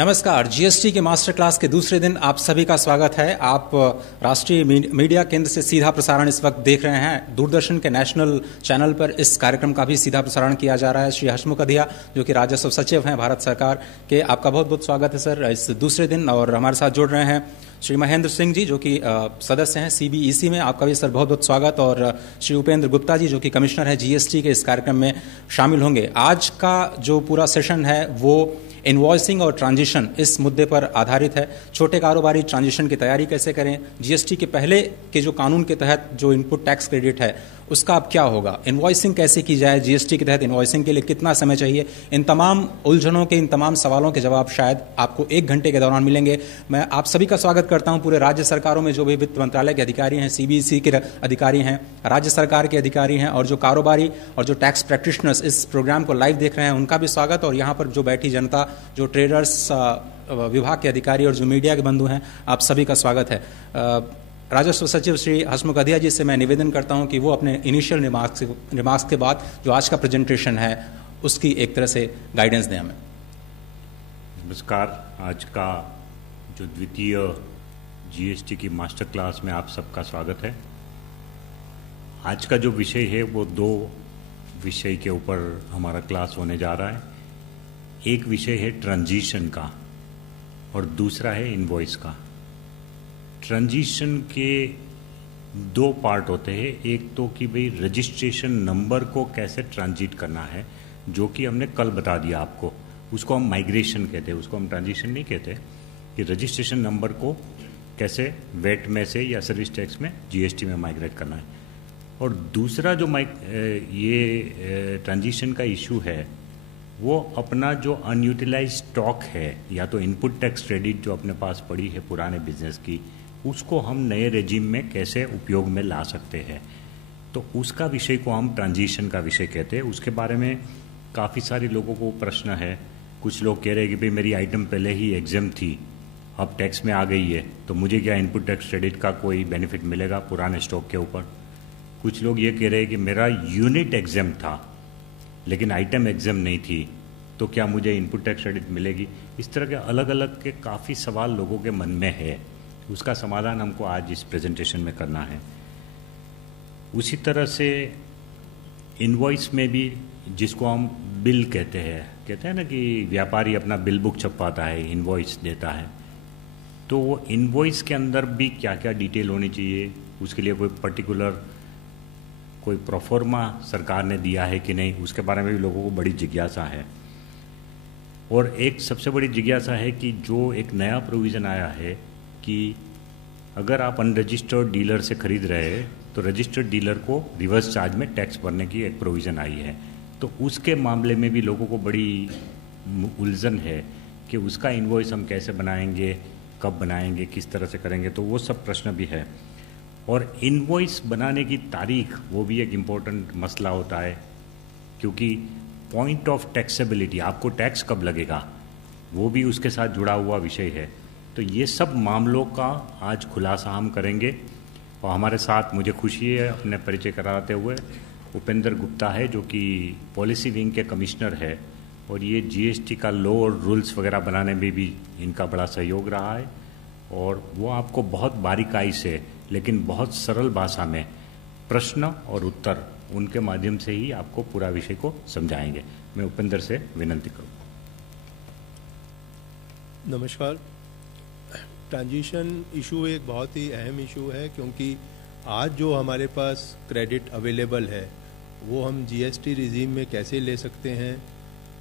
नमस्कार। जीएसटी के master class के दूसरे दिन आप सभी का स्वागत है। आप राष्ट्रीय मीडिया केंद्र से सीधा प्रसारण इस वक्त देख रहे हैं। दूरदर्शन के नेशनल चैनल पर इस कार्यक्रम का भी सीधा प्रसारण किया जा रहा है। श्री हसमुख अधिया जो कि राजस्व सचिव हैं भारत सरकार के, आपका बहुत बहुत स्वागत है सर इस दूसरे दिन। और हमारे साथ जुड़ रहे हैं श्री महेंद्र सिंह जी जो कि सदस्य हैं सीबीईसी में, आपका भी सर बहुत बहुत स्वागत। और श्री उपेंद्र गुप्ता जी जो कि कमिश्नर है जीएसटी के, इस कार्यक्रम में शामिल होंगे। आज का जो पूरा सेशन है वो इनवॉइसिंग और ट्रांजिशन इस मुद्दे पर आधारित है। छोटे कारोबारी ट्रांजिशन की तैयारी कैसे करें, जीएसटी के पहले के जो कानून के तहत जो इनपुट टैक्स क्रेडिट है उसका अब क्या होगा, इनवॉइसिंग कैसे की जाए, जीएसटी के तहत इनवॉइसिंग के लिए कितना समय चाहिए, इन तमाम उलझनों के, इन तमाम सवालों के जवाब शायद आपको 1 घंटे के दौरान मिलेंगे। मैं आप सभी का स्वागत करता हूं। पूरे राज्य सरकारों में जो भी वित्त मंत्रालय के अधिकारी हैं, सीबीएसई के अधिकारी हैं, राज्य सरकार के अधिकारी हैं और जो कारोबारी और जो टैक्स प्रैक्टिशनर्स इस प्रोग्राम को लाइव देख रहे हैं उनका भी स्वागत। और यहाँ पर जो बैठी जनता, जो ट्रेडर्स विभाग के अधिकारी और जो मीडिया के बंधु हैं, आप सभी का स्वागत है। राजस्व सचिव श्री हसमुख अधिया जी से मैं निवेदन करता हूं कि वो अपने इनिशियल रिमार्क्स के बाद जो आज का प्रेजेंटेशन है उसकी एक तरह से गाइडेंस दें हमें। नमस्कार। आज का जो द्वितीय जीएसटी की मास्टर क्लास में आप सबका स्वागत है। आज का जो विषय है वो 2 विषय के ऊपर हमारा क्लास होने जा रहा है। एक विषय है ट्रांजिशन का और दूसरा है इनवॉइस का। ट्रांजिशन के 2 पार्ट होते हैं। एक तो कि भाई रजिस्ट्रेशन नंबर को कैसे ट्रांजिट करना है, जो कि हमने कल बता दिया आपको। उसको हम माइग्रेशन कहते हैं, उसको हम ट्रांजिशन नहीं कहते। कि रजिस्ट्रेशन नंबर को कैसे वेट में से या सर्विस टैक्स में जीएसटी में माइग्रेट करना है। और दूसरा जो ये ट्रांजिशन का इशू है वो अपना जो अनयूटिलाइज स्टॉक है या तो इनपुट टैक्स क्रेडिट जो अपने पास पड़ी है पुराने बिजनेस की, उसको हम नए रेजिम में कैसे उपयोग में ला सकते हैं। तो उसका विषय को हम ट्रांजिशन का विषय कहते हैं। उसके बारे में काफ़ी सारे लोगों को प्रश्न है। कुछ लोग कह रहे हैं कि भाई मेरी आइटम पहले ही एग्जाम थी, अब टैक्स में आ गई है, तो मुझे क्या इनपुट टैक्स क्रेडिट का कोई बेनिफिट मिलेगा पुराने स्टॉक के ऊपर। कुछ लोग ये कह रहे हैं कि मेरा यूनिट एग्जाम था लेकिन आइटम एग्जाम नहीं थी, तो क्या मुझे इनपुट टैक्स क्रेडिट मिलेगी। इस तरह के अलग अलग के काफ़ी सवाल लोगों के मन में है। उसका समाधान हमको आज इस प्रेजेंटेशन में करना है। उसी तरह से इनवॉइस में भी, जिसको हम बिल कहते हैं ना कि व्यापारी अपना बिल बुक छपवाता है, इनवॉइस देता है, तो वो इनवॉइस के अंदर भी क्या क्या डिटेल होनी चाहिए, उसके लिए कोई पर्टिकुलर कोई प्रोफॉर्मा सरकार ने दिया है कि नहीं, उसके बारे में भी लोगों को बड़ी जिज्ञासा है। और एक सबसे बड़ी जिज्ञासा है कि जो एक नया प्रोविज़न आया है कि अगर आप अनरजिस्टर्ड डीलर से खरीद रहे हैं तो रजिस्टर्ड डीलर को रिवर्स चार्ज में टैक्स भरने की एक प्रोविज़न आई है। तो उसके मामले में भी लोगों को बड़ी उलझन है कि उसका इनवॉइस हम कैसे बनाएंगे, कब बनाएंगे, किस तरह से करेंगे। तो वो सब प्रश्न भी है। और इनवॉइस बनाने की तारीख वो भी एक इम्पोर्टेंट मसला होता है, क्योंकि पॉइंट ऑफ टैक्सेबिलिटी, आपको टैक्स कब लगेगा, वो भी उसके साथ जुड़ा हुआ विषय है। तो ये सब मामलों का आज खुलासा हम करेंगे। और हमारे साथ मुझे खुशी है अपने परिचय कराते हुए उपेंद्र गुप्ता है जो कि पॉलिसी विंग के कमिश्नर है, और ये जीएसटी का लॉ और रूल्स वगैरह बनाने में भी इनका बड़ा सहयोग रहा है। और वो आपको बहुत बारीकाई से लेकिन बहुत सरल भाषा में प्रश्न और उत्तर उनके माध्यम से ही आपको पूरा विषय को समझाएंगे। मैं उपेंद्र से विनती करूँ। नमस्कार। ट्रांजिशन इशू एक बहुत ही अहम इशू है, क्योंकि आज जो हमारे पास क्रेडिट अवेलेबल है वो हम जीएसटी रिजीम में कैसे ले सकते हैं,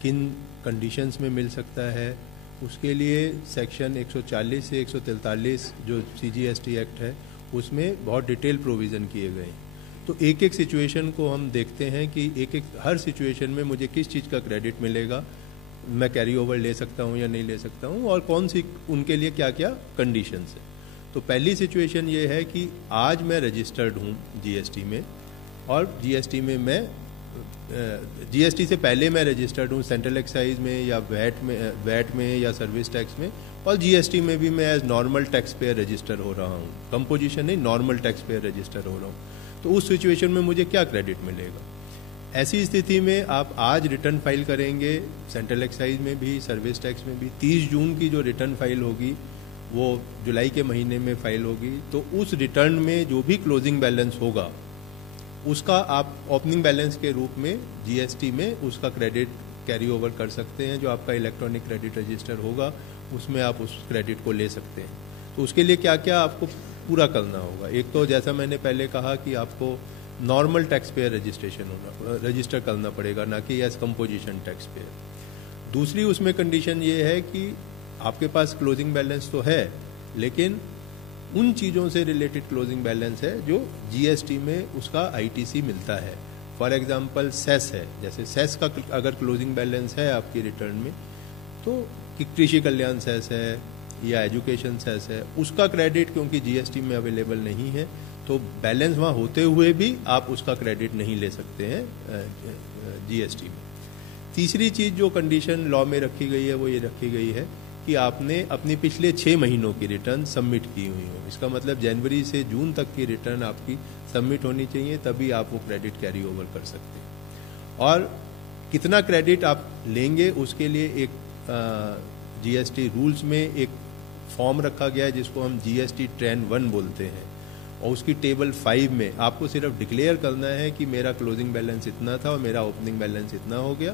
किन कंडीशंस में मिल सकता है, उसके लिए सेक्शन 140 से 143 जो सीजीएसटी एक्ट है उसमें बहुत डिटेल प्रोविज़न किए गए हैं। तो एक एक सिचुएशन को हम देखते हैं कि हर सिचुएशन में मुझे किस चीज़ का क्रेडिट मिलेगा, मैं कैरी ओवर ले सकता हूँ या नहीं ले सकता हूँ, और कौन सी उनके लिए क्या क्या कंडीशंस है। तो पहली सिचुएशन ये है कि आज मैं रजिस्टर्ड हूँ जीएसटी में, और जीएसटी में मैं जीएसटी से पहले मैं रजिस्टर्ड हूँ सेंट्रल एक्साइज में या वैट में या सर्विस टैक्स में, और जीएसटी में भी मैं as normal tax payer register हो रहा हूँ, कंपोजिशन नहीं, नॉर्मल टैक्स पेयर रजिस्टर हो रहा हूँ। तो उस सिचुएशन में मुझे क्या क्रेडिट मिलेगा। ऐसी स्थिति में आप आज रिटर्न फाइल करेंगे, सेंट्रल एक्साइज में भी, सर्विस टैक्स में भी। 30 जून की जो रिटर्न फाइल होगी वो जुलाई के महीने में फाइल होगी, तो उस रिटर्न में जो भी क्लोजिंग बैलेंस होगा उसका आप ओपनिंग बैलेंस के रूप में जीएसटी में उसका क्रेडिट कैरी ओवर कर सकते हैं। जो आपका इलेक्ट्रॉनिक क्रेडिट रजिस्टर होगा उसमें आप उस क्रेडिट को ले सकते हैं। तो उसके लिए क्या क्या आपको पूरा करना होगा? एक तो जैसा मैंने पहले कहा कि आपको नॉर्मल टैक्स पेयर रजिस्टर करना पड़ेगा, ना कि एज कंपोजिशन टैक्स पेयर। दूसरी उसमें कंडीशन ये है कि आपके पास क्लोजिंग बैलेंस तो है, लेकिन उन चीज़ों से रिलेटेड क्लोजिंग बैलेंस है जो जीएसटी में उसका आईटीसी मिलता है। फॉर एग्जांपल सेस है, जैसे सेस का अगर क्लोजिंग बैलेंस है आपकी रिटर्न में, तो कृषि कल्याण सेस है या एजुकेशन सेस है, उसका क्रेडिट क्योंकि जीएसटी में अवेलेबल नहीं है, तो बैलेंस वहाँ होते हुए भी आप उसका क्रेडिट नहीं ले सकते हैं जीएसटी में। तीसरी चीज़ जो कंडीशन लॉ में रखी गई है वो ये रखी गई है कि आपने अपनी पिछले 6 महीनों की रिटर्न सबमिट की हुई हो। इसका मतलब जनवरी से जून तक की रिटर्न आपकी सबमिट होनी चाहिए, तभी आप वो क्रेडिट कैरी ओवर कर सकते हैं। और कितना क्रेडिट आप लेंगे उसके लिए एक जीएसटी रूल्स में एक फॉर्म रखा गया है जिसको हम जीएसटी ट्रेन 1 बोलते हैं, और उसकी टेबल 5 में आपको सिर्फ डिक्लेयर करना है कि मेरा क्लोजिंग बैलेंस इतना था और मेरा ओपनिंग बैलेंस इतना हो गया।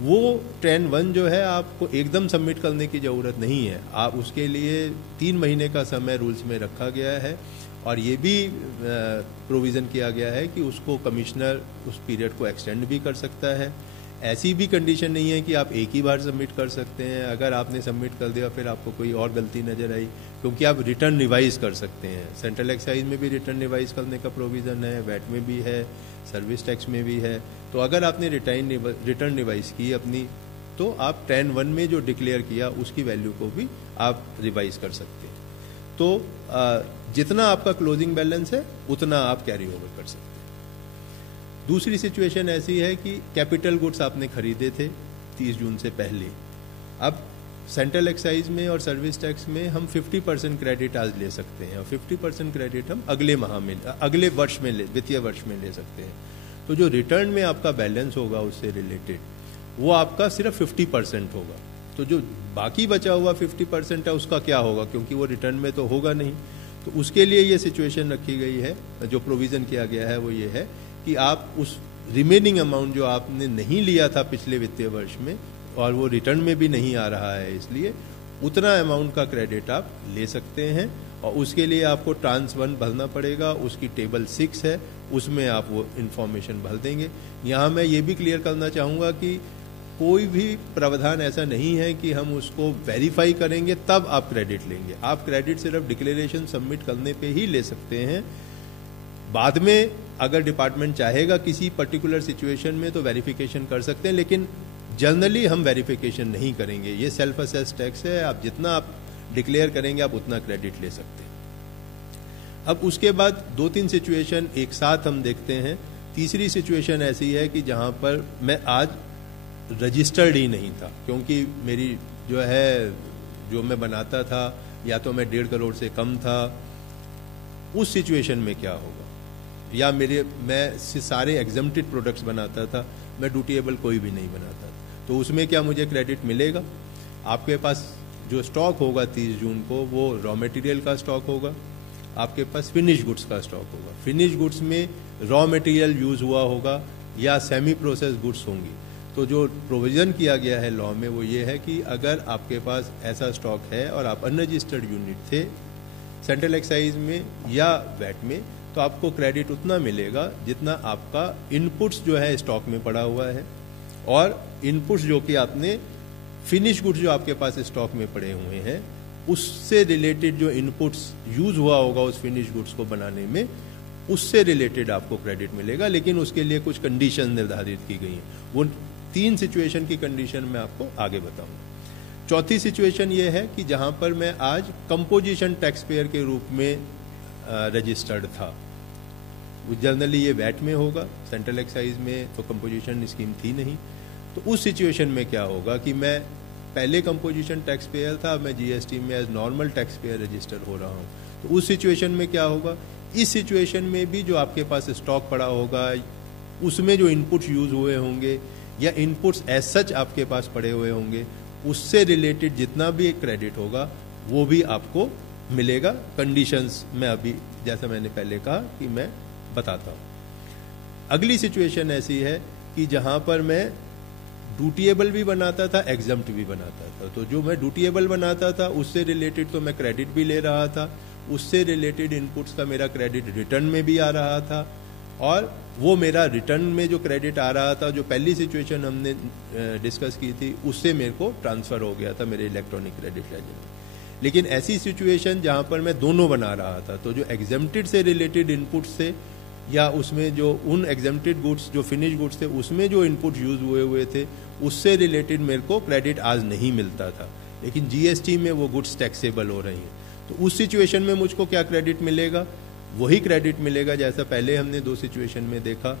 वो ट्रेन 1 जो है आपको एकदम सबमिट करने की ज़रूरत नहीं है, आप उसके लिए 3 महीने का समय रूल्स में रखा गया है, और ये भी प्रोविज़न किया गया है कि उसको कमिश्नर उस पीरियड को एक्सटेंड भी कर सकता है। ऐसी भी कंडीशन नहीं है कि आप एक ही बार सबमिट कर सकते हैं। अगर आपने सबमिट कर दिया फिर आपको कोई और गलती नज़र आई, क्योंकि आप रिटर्न रिवाइज कर सकते हैं। सेंट्रल एक्साइज में भी रिटर्न रिवाइज करने का प्रोविज़न है, वैट में भी है, सर्विस टैक्स में भी है। तो अगर आपने रिटर्न रिवाइज की अपनी, तो आप ट्रेन 1 में जो डिक्लेयर किया उसकी वैल्यू को भी आप रिवाइज कर सकते हैं। तो जितना आपका क्लोजिंग बैलेंस है उतना आप कैरी ओवर कर सकते हैं। दूसरी सिचुएशन ऐसी है कि कैपिटल गुड्स आपने खरीदे थे 30 जून से पहले। अब सेंट्रल एक्साइज में और सर्विस टैक्स में हम 50% क्रेडिट आज ले सकते हैं, और 50% क्रेडिट हम अगले वर्ष में वित्तीय वर्ष में ले सकते हैं। तो जो रिटर्न में आपका बैलेंस होगा उससे रिलेटेड, वो आपका सिर्फ 50% होगा। तो जो बाकी बचा हुआ 50% है उसका क्या होगा, क्योंकि वो रिटर्न में तो होगा नहीं। तो उसके लिए ये सिचुएशन रखी गई है, जो प्रोविज़न किया गया है वो ये है कि आप उस रिमेनिंग अमाउंट जो आपने नहीं लिया था पिछले वित्तीय वर्ष में, और वो रिटर्न में भी नहीं आ रहा है, इसलिए उतना अमाउंट का क्रेडिट आप ले सकते हैं। और उसके लिए आपको ट्रांस 1 भरना पड़ेगा, उसकी टेबल 6 है, उसमें आप वो इन्फॉर्मेशन भर देंगे। यहाँ मैं ये भी क्लियर करना चाहूँगा कि कोई भी प्रावधान ऐसा नहीं है कि हम उसको वेरीफाई करेंगे तब आप क्रेडिट लेंगे। आप क्रेडिट सिर्फ डिक्लेरेशन सबमिट करने पे ही ले सकते हैं। बाद में अगर डिपार्टमेंट चाहेगा किसी पर्टिकुलर सिचुएशन में तो वेरिफिकेशन कर सकते हैं, लेकिन जनरली हम वेरिफिकेशन नहीं करेंगे। ये सेल्फ असेस टैक्स है, आप जितना आप डिक्लेयर करेंगे आप उतना क्रेडिट ले सकते हैं। अब उसके बाद 2-3 सिचुएशन एक साथ हम देखते हैं। तीसरी सिचुएशन ऐसी है कि जहां पर मैं आज रजिस्टर्ड ही नहीं था, क्योंकि मेरी जो मैं बनाता था या तो मैं 1.5 करोड़ से कम था। उस सिचुएशन में क्या होगा, या मैं सारे एग्जम्प्टेड प्रोडक्ट्स बनाता था, मैं ड्यूटीएबल कोई भी नहीं बनाता था, तो उसमें क्या मुझे क्रेडिट मिलेगा? आपके पास जो स्टॉक होगा 30 जून को वो रॉ मटेरियल का स्टॉक होगा, आपके पास फिनिश गुड्स का स्टॉक होगा। फिनिश गुड्स में रॉ मटेरियल यूज हुआ होगा या सेमी प्रोसेस गुड्स होंगी। तो जो प्रोविज़न किया गया है लॉ में वो ये है कि अगर आपके पास ऐसा स्टॉक है और आप अनरजिस्टर्ड यूनिट थे सेंट्रल एक्साइज में या वैट में, तो आपको क्रेडिट उतना मिलेगा जितना आपका इनपुट्स जो है स्टॉक में पड़ा हुआ है, और इनपुट्स जो कि आपने फिनिश गुड्स जो आपके पास स्टॉक में पड़े हुए हैं उससे रिलेटेड जो इनपुट्स यूज हुआ होगा उस फिनिश गुड्स को बनाने में, उससे रिलेटेड आपको क्रेडिट मिलेगा। लेकिन उसके लिए कुछ कंडीशन निर्धारित की गई हैं। वो 3 सिचुएशन की कंडीशन मैं आपको आगे बताऊंगा। चौथी सिचुएशन ये है कि जहां पर मैं आज कंपोजिशन टैक्स पेयर के रूप में रजिस्टर्ड था। जनरली ये वैट में होगा, सेंट्रल एक्साइज में तो कंपोजिशन स्कीम थी नहीं। तो उस सिचुएशन में क्या होगा कि मैं पहले कंपोजिशन टैक्स पेयर था, मैं जीएसटी में as normal tax payer register हो रहा हूँ। तो उस सिचुएशन में क्या होगा, इस सिचुएशन में भी जो आपके पास स्टॉक पड़ा होगा उसमें जो इनपुट्स यूज हुए होंगे या इनपुट्स एज सच आपके पास पड़े हुए होंगे, उससे रिलेटेड जितना भी क्रेडिट होगा वो भी आपको मिलेगा। कंडीशंस में अभी जैसा मैंने पहले कहा कि मैं बताता हूँ। अगली सिचुएशन ऐसी है कि जहाँ पर मैं ड्यूटीएबल भी बनाता था, एग्जम्प्ट भी बनाता था। तो जो मैं ड्यूटीएबल बनाता था उससे रिलेटेड तो मैं क्रेडिट भी ले रहा था, उससे रिलेटेड इनपुट्स का मेरा क्रेडिट रिटर्न में भी आ रहा था, और वो मेरा रिटर्न में जो क्रेडिट आ रहा था, जो पहली सिचुएशन हमने डिस्कस की थी, उससे मेरे को ट्रांसफर हो गया था मेरे इलेक्ट्रॉनिक क्रेडिट लेजर में। लेकिन ऐसी सिचुएशन जहाँ पर मैं दोनों बना रहा था, तो जो एग्जेम्प्टेड से रिलेटेड इनपुट्स थे या उसमें जो उन एग्जेम्प्टेड गुड्स जो फिनिश गुड्स थे उसमें जो इनपुट यूज हुए थे उससे रिलेटेड मेरे को क्रेडिट आज नहीं मिलता था, लेकिन जीएसटी में वो गुड्स टैक्सेबल हो रही हैं। तो उस सिचुएशन में मुझको क्या क्रेडिट मिलेगा? वही क्रेडिट मिलेगा जैसा पहले हमने दो सिचुएशन में देखा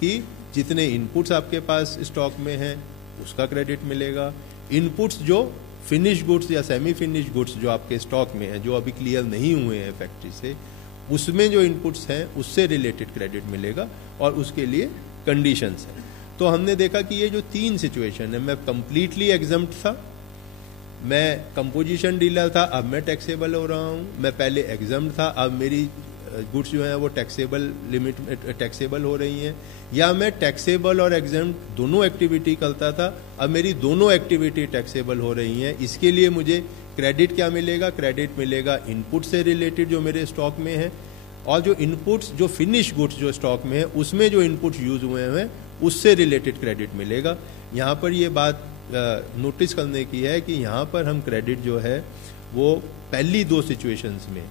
कि जितने इनपुट्स आपके पास स्टॉक में हैं उसका क्रेडिट मिलेगा। इनपुट्स जो फिनिश गुड्स या सेमी फिनिश गुड्स जो आपके स्टॉक में हैं, जो अभी क्लियर नहीं हुए हैं फैक्ट्री से, उसमें जो इनपुट्स हैं उससे रिलेटेड क्रेडिट मिलेगा, और उसके लिए कंडीशंस हैं। तो हमने देखा कि ये जो तीन सिचुएशन है, मैं कंप्लीटली एग्जम्प्ट था, मैं कंपोजिशन डीलर था, अब मैं टैक्सेबल हो रहा हूँ। मैं पहले एग्जम्प्ट था, अब मेरी गुड्स जो हैं वो टैक्सेबल लिमिट में टैक्सेबल हो रही हैं। या मैं टैक्सेबल और एग्जम्प्ट दोनों एक्टिविटी करता था, अब मेरी दोनों एक्टिविटी टैक्सेबल हो रही हैं। इसके लिए मुझे क्रेडिट क्या मिलेगा? क्रेडिट मिलेगा इनपुट से रिलेटेड जो मेरे स्टॉक में है, और जो इनपुट्स जो फिनिश गुड्स जो स्टॉक में है उसमें जो इनपुट्स यूज हुए हैं उससे रिलेटेड क्रेडिट मिलेगा। यहाँ पर ये बात नोटिस करने की है कि यहाँ पर हम क्रेडिट जो है वो पहली दो सिचुएशंस में,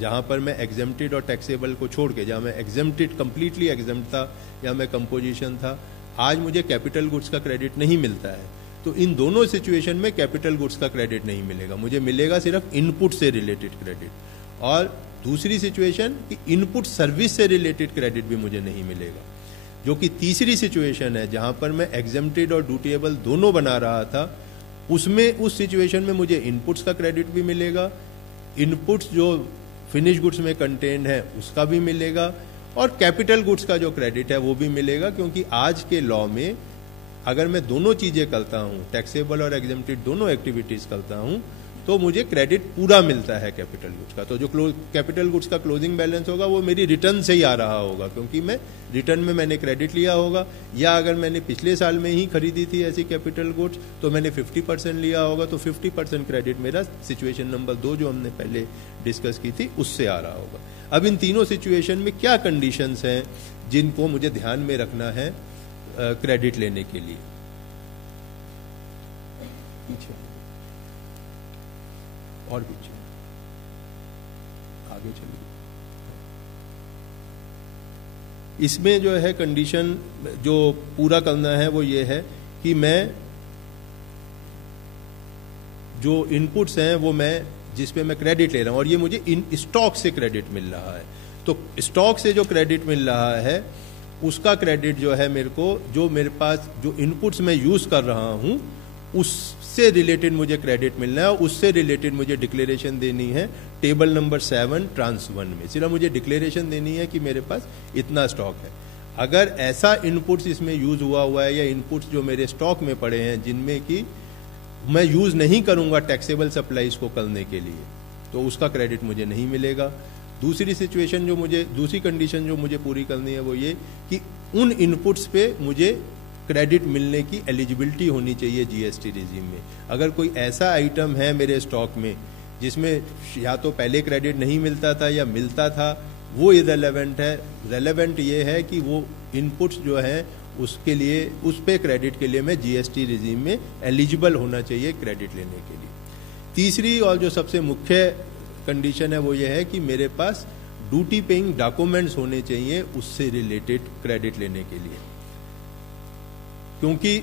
जहाँ पर मैं एग्जेम्प्टेड और टैक्सेबल को छोड़ के, जहाँ मैं एग्जेम्प्टेड कंप्लीटली एग्जेम्प्ट था या मैं कंपोजिशन था, आज मुझे कैपिटल गुड्स का क्रेडिट नहीं मिलता है। तो इन दोनों सिचुएशन में कैपिटल गुड्स का क्रेडिट नहीं मिलेगा, मुझे मिलेगा सिर्फ इनपुट से रिलेटेड क्रेडिट। और दूसरी सिचुएशन कि इनपुट सर्विस से रिलेटेड क्रेडिट भी मुझे नहीं मिलेगा, जो कि तीसरी सिचुएशन है जहां पर मैं एग्जेम्प्टेड और ड्यूटीएबल दोनों बना रहा था। उसमें उस सिचुएशन में मुझे इनपुट्स का क्रेडिट भी मिलेगा, इनपुट्स जो फिनिश गुड्स में कंटेंट है उसका भी मिलेगा, और कैपिटल गुड्स का जो क्रेडिट है वो भी मिलेगा। क्योंकि आज के लॉ में अगर मैं दोनों चीजें करता हूं, टैक्सेबल और एग्जेम्प्टेड दोनों एक्टिविटीज करता हूं, तो मुझे क्रेडिट पूरा मिलता है कैपिटल गुड्स का। तो जो कैपिटल गुड्स का क्लोजिंग बैलेंस होगा वो मेरी रिटर्न से ही आ रहा होगा, क्योंकि मैं रिटर्न में मैंने क्रेडिट लिया होगा। या अगर मैंने पिछले साल में ही खरीदी थी ऐसी कैपिटल गुड्स तो मैंने 50% लिया होगा, तो 50% क्रेडिट मेरा सिचुएशन नंबर 2 जो हमने पहले डिस्कस की थी उससे आ रहा होगा। अब इन तीनों सिचुएशन में क्या कंडीशंस हैं जिनको मुझे ध्यान में रखना है क्रेडिट लेने के लिए? पीछे और पीछे आगे चलिए। इसमें जो है कंडीशन जो पूरा करना है वो ये है कि मैं जो इनपुट्स हैं वो मैं जिस पे मैं क्रेडिट ले रहा हूं, और ये मुझे इन स्टॉक से क्रेडिट मिल रहा है, तो स्टॉक से जो क्रेडिट मिल रहा है उसका क्रेडिट जो है मेरे को, जो मेरे पास जो इनपुट्स मैं यूज कर रहा हूं उससे रिलेटेड मुझे क्रेडिट मिलना है। उससे रिलेटेड मुझे डिक्लेरेशन देनी है टेबल नंबर 7 ट्रांस 1 में। सिर्फ मुझे डिक्लेरेशन देनी है कि मेरे पास इतना स्टॉक है। अगर ऐसा इनपुट्स इसमें यूज हुआ है या इनपुट्स जो मेरे स्टॉक में पड़े हैं जिनमें कि मैं यूज नहीं करूंगा टैक्सेबल सप्लाईज को करने के लिए, तो उसका क्रेडिट मुझे नहीं मिलेगा। दूसरी सिचुएशन जो मुझे, दूसरी कंडीशन जो मुझे पूरी करनी है वो ये कि उन इनपुट्स पे मुझे क्रेडिट मिलने की एलिजिबिलिटी होनी चाहिए जीएसटी रिजीम में। अगर कोई ऐसा आइटम है मेरे स्टॉक में जिसमें या तो पहले क्रेडिट नहीं मिलता था या मिलता था, वो इररिलेवेंट है। रेलेवेंट ये है कि वो इनपुट्स जो हैं उसके लिए, उस पे क्रेडिट के लिए मैं जीएसटी रिजीम में एलिजिबल होना चाहिए क्रेडिट लेने के लिए। तीसरी और जो सबसे मुख्य कंडीशन है वो ये है कि मेरे पास ड्यूटी पेइंग डॉक्यूमेंट्स होने चाहिए उससे रिलेटेड क्रेडिट लेने के लिए। क्योंकि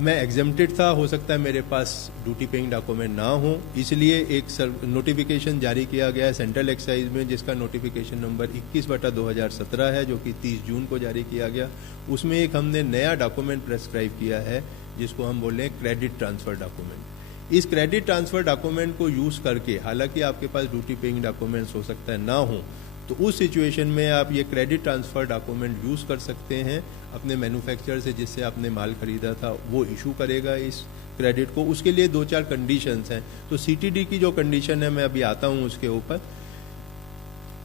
मैं एग्जेम्प्टेड था, हो सकता है मेरे पास ड्यूटी पेइंग डॉक्यूमेंट ना हो, इसलिए एक नोटिफिकेशन जारी किया गया है सेंट्रल एक्साइज में, जिसका नोटिफिकेशन नंबर 21/2017 है, जो कि 30 जून को जारी किया गया। उसमें एक हमने नया डॉक्यूमेंट प्रेस्क्राइब किया है जिसको हम बोल रहे हैं क्रेडिट ट्रांसफर डॉक्यूमेंट। इस क्रेडिट ट्रांसफर डॉक्यूमेंट को यूज करके, हालांकि आपके पास ड्यूटी पेइंग डॉक्यूमेंट्स हो सकता है ना हो, तो उस सिचुएशन में आप ये क्रेडिट ट्रांसफ़र डॉक्यूमेंट यूज़ कर सकते हैं अपने मैन्युफैक्चरर से जिससे आपने माल खरीदा था, वो इशू करेगा इस क्रेडिट को। उसके लिए 2-4 कंडीशंस हैं। तो सीटीडी की जो कंडीशन है, मैं अभी आता हूँ उसके ऊपर।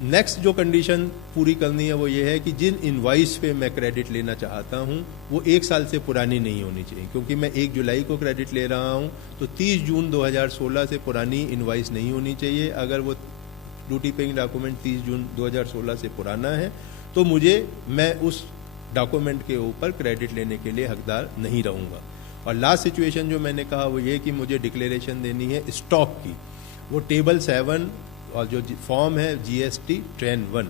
नेक्स्ट जो कंडीशन पूरी करनी है वो ये है कि जिन इनवॉइस पे मैं क्रेडिट लेना चाहता हूँ वो 1 साल से पुरानी नहीं होनी चाहिए, क्योंकि मैं 1 जुलाई को क्रेडिट ले रहा हूँ तो 30 जून 2016 से पुरानी इनवॉइस नहीं होनी चाहिए। अगर वो ड्यूटी पेइंग डॉक्यूमेंट 30 जून 2016 से पुराना है तो मैं उस डॉक्यूमेंट के ऊपर क्रेडिट लेने के लिए हकदार नहीं रहूँगा। और लास्ट सिचुएशन जो मैंने कहा वो ये कि मुझे डिक्लेरेशन देनी है स्टॉक की। वो टेबल 7 और जो फॉर्म है जीएसटी ट्रेन 1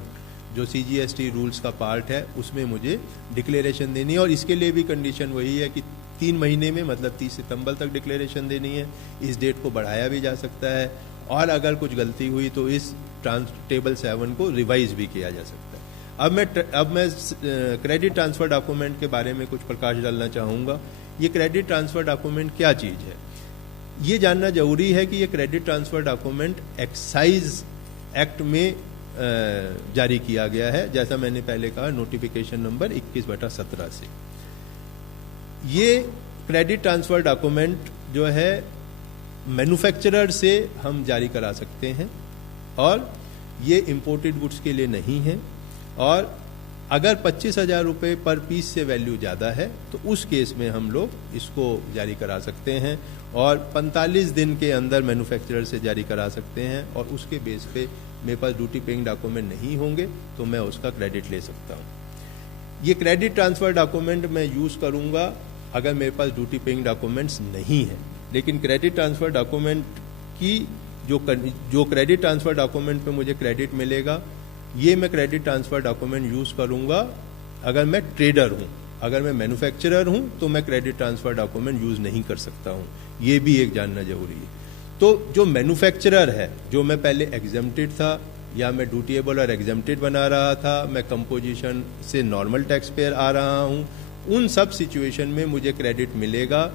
जो सीजीएसटी रूल्स का पार्ट है उसमें मुझे डिक्लेरेशन देनी है। और इसके लिए भी कंडीशन वही है कि 3 महीने में, मतलब 30 सितंबर तक डिक्लेरेशन देनी है। इस डेट को बढ़ाया भी जा सकता है और अगर कुछ गलती हुई तो इस टेबल 7 को रिवाइज भी किया जा सकता है। अब मैं क्रेडिट ट्रांसफर डॉक्यूमेंट के बारे में कुछ प्रकाश डालना चाहूँगा। ये क्रेडिट ट्रांसफर डॉक्यूमेंट क्या चीज़ है, ये जानना जरूरी है कि ये credit transfer document excise act में जारी किया गया है, जैसा मैंने पहले कहा नोटिफिकेशन नंबर 21/17 से। ये क्रेडिट ट्रांसफर डॉक्यूमेंट जो है मैन्युफैक्चरर से हम जारी करा सकते हैं और ये इंपोर्टेड गुड्स के लिए नहीं है। और अगर 25,000 रुपये पर पीस से वैल्यू ज़्यादा है तो उस केस में हम लोग इसको जारी करा सकते हैं और 45 दिन के अंदर मैन्युफैक्चरर से जारी करा सकते हैं। और उसके बेस पे मेरे पास ड्यूटी पेइंग डॉक्यूमेंट नहीं होंगे तो मैं उसका क्रेडिट ले सकता हूँ। ये क्रेडिट ट्रांसफर डॉक्यूमेंट मैं यूज़ करूँगा अगर मेरे पास ड्यूटी पेइंग डॉक्यूमेंट्स नहीं है। लेकिन क्रेडिट ट्रांसफर डॉक्यूमेंट की जो क्रेडिट ट्रांसफर डॉक्यूमेंट पे मुझे क्रेडिट मिलेगा, ये मैं क्रेडिट ट्रांसफर डॉक्यूमेंट यूज़ करूँगा अगर मैं ट्रेडर हूँ। अगर मैं मैन्युफैक्चरर हूँ तो मैं क्रेडिट ट्रांसफर डॉक्यूमेंट यूज़ नहीं कर सकता हूँ, ये भी एक जानना जरूरी है। तो जो मैन्युफैक्चरर है, जो मैं पहले एग्जेम्प्टेड था या मैं ड्यूटीएबल और एग्जेम्प्टेड बना रहा था, मैं कंपोजिशन से नॉर्मल टैक्स पेयर आ रहा हूँ, उन सब सिचुएशन में मुझे क्रेडिट मिलेगा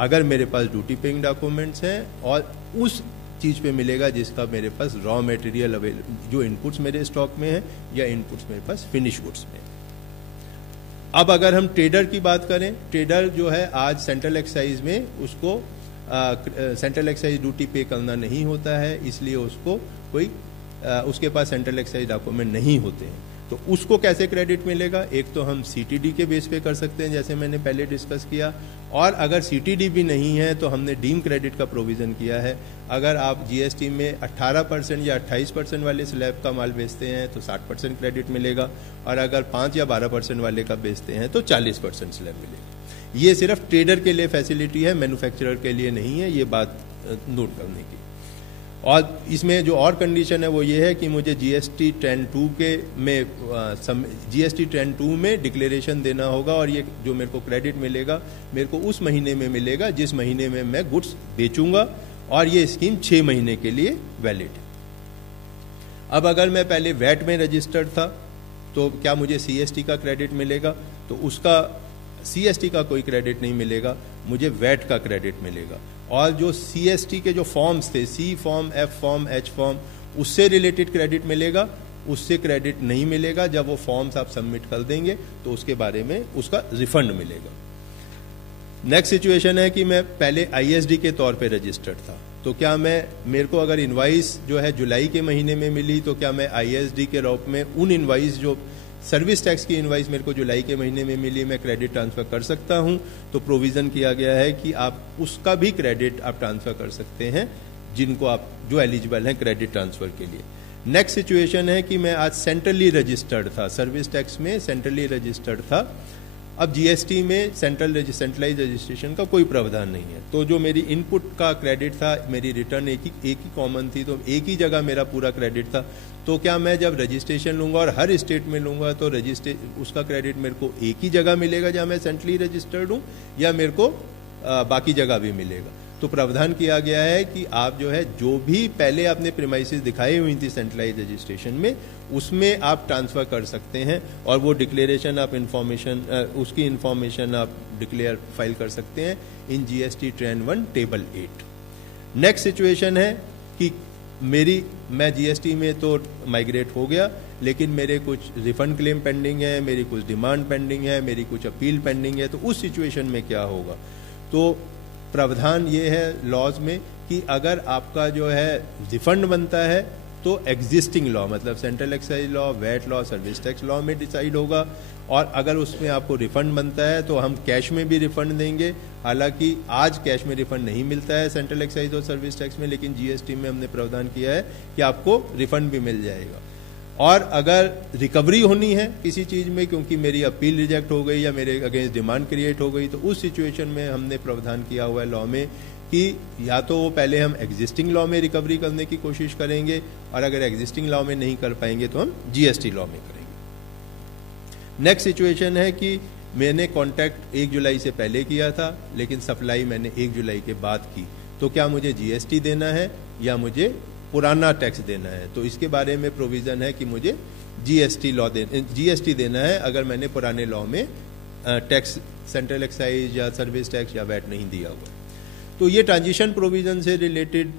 अगर मेरे पास ड्यूटी पेइंग डॉक्यूमेंट्स हैं और उस चीज़ पे मिलेगा जिसका मेरे पास रॉ मटेरियल अवेलेबल, जो इनपुट्स मेरे स्टॉक में है या इनपुट्स मेरे पास फिनिश गुड्स में। अब अगर हम ट्रेडर की बात करें, ट्रेडर जो है आज सेंट्रल एक्साइज में उसको सेंट्रल एक्साइज ड्यूटी पे करना नहीं होता है, इसलिए उसको उसके पास सेंट्रल एक्साइज डॉक्यूमेंट नहीं होते हैं। तो उसको कैसे क्रेडिट मिलेगा? एक तो हम सीटीडी के बेस पे कर सकते हैं जैसे मैंने पहले डिस्कस किया, और अगर सीटीडी भी नहीं है तो हमने डीम क्रेडिट का प्रोविज़न किया है। अगर आप जीएसटी में 18% या 28% वाले स्लैब का माल बेचते हैं तो 60% क्रेडिट मिलेगा, और अगर 5 या 12% वाले का बेचते हैं तो 40% स्लैब मिलेगा। ये सिर्फ ट्रेडर के लिए फैसिलिटी है, मैन्युफैक्चरर के लिए नहीं है, ये बात नोट करने की। और इसमें जो और कंडीशन है वो ये है कि मुझे जीएसटी ट्रेंड 2 में डिक्लेरेशन देना होगा, और ये जो मेरे को क्रेडिट मिलेगा मेरे को उस महीने में मिलेगा जिस महीने में मैं गुड्स बेचूंगा, और ये स्कीम 6 महीने के लिए वैलिड है। अब अगर मैं पहले वैट में रजिस्टर्ड था तो क्या मुझे सीएसटी का क्रेडिट मिलेगा? तो उसका सीएसटी का कोई क्रेडिट नहीं मिलेगा, मुझे वैट का क्रेडिट मिलेगा। और जो सीएसटी के जो फॉर्म्स थे, C form, F form, H form, उससे रिलेटेड क्रेडिट मिलेगा, उससे क्रेडिट नहीं मिलेगा। जब वो फॉर्म्स आप सबमिट कर देंगे तो उसके बारे में उसका रिफंड मिलेगा। नेक्स्ट सिचुएशन है कि मैं पहले आईएसडी के तौर पे रजिस्टर्ड था, तो क्या मेरे को अगर इनवाइस जो है जुलाई के महीने में मिली तो क्या मैं आईएसडी के रूप में उन इनवाइस जो सर्विस टैक्स की इनवाइस मेरे को जुलाई के महीने में मिली मैं क्रेडिट ट्रांसफर कर सकता हूं? तो प्रोविज़न किया गया है कि आप उसका भी क्रेडिट आप ट्रांसफर कर सकते हैं जो एलिजिबल हैं क्रेडिट ट्रांसफर के लिए। नेक्स्ट सिचुएशन है कि मैं आज सेंट्रली रजिस्टर्ड था, सर्विस टैक्स में सेंट्रली रजिस्टर्ड था। अब जीएसटी में सेंट्रलाइज रजिस्ट्रेशन का कोई प्रावधान नहीं है, तो जो मेरी इनपुट का क्रेडिट था, मेरी रिटर्न एक ही कॉमन थी, तो एक ही जगह मेरा पूरा क्रेडिट था। तो क्या मैं जब रजिस्ट्रेशन लूंगा और हर स्टेट में लूंगा तो उसका क्रेडिट मेरे को एक ही जगह मिलेगा जहां मैं सेंट्रली रजिस्टर्ड हूं, या मेरे को बाकी जगह भी मिलेगा? तो प्रावधान किया गया है कि आप जो है जो भी पहले आपने प्रीमाइसेस दिखाई हुई थी सेंट्रलाइज रजिस्ट्रेशन में, उसमें आप ट्रांसफर कर सकते हैं, और वो डिक्लेरेशन आप उसकी इंफॉर्मेशन आप डिक्लेयर फाइल कर सकते हैं in GST trend 1 table 8। Next situation है कि मैं जीएसटी में तो माइग्रेट हो गया, लेकिन मेरे कुछ रिफंड क्लेम पेंडिंग है, मेरी कुछ डिमांड पेंडिंग है, मेरी कुछ अपील पेंडिंग है, तो उस सिचुएशन में क्या होगा? तो प्रावधान ये है लॉज में कि अगर आपका जो है रिफंड बनता है तो एग्जिस्टिंग लॉ, मतलब central excise law, VAT law, service tax law में डिसाइड होगा, और अगर उसमें आपको रिफंड बनता है तो हम कैश में भी रिफंड देंगे। हालांकि आज कैश में रिफंड नहीं मिलता है सेंट्रल एक्साइज और सर्विस टैक्स में, लेकिन जीएसटी में हमने प्रावधान किया है कि आपको रिफंड भी मिल जाएगा। और अगर रिकवरी होनी है किसी चीज़ में, क्योंकि मेरी अपील रिजेक्ट हो गई या मेरे अगेंस्ट डिमांड क्रिएट हो गई, तो उस सिचुएशन में हमने प्रावधान किया हुआ है लॉ में कि या तो वो पहले हम एग्जिस्टिंग लॉ में रिकवरी करने की कोशिश करेंगे, और अगर एग्जिस्टिंग लॉ में नहीं कर पाएंगे तो हम जीएसटी लॉ में करेंगे। नेक्स्ट सिचुएशन है कि मैंने कॉन्ट्रैक्ट 1 जुलाई से पहले किया था, लेकिन सप्लाई मैंने 1 जुलाई के बाद की, तो क्या मुझे जीएसटी देना है या मुझे पुराना टैक्स देना है? तो इसके बारे में प्रोविज़न है कि मुझे जीएसटी देना है अगर मैंने पुराने लॉ में टैक्स, सेंट्रल एक्साइज या सर्विस टैक्स या वैट नहीं दिया हुआ। तो ये ट्रांजिशन प्रोविज़न से रिलेटेड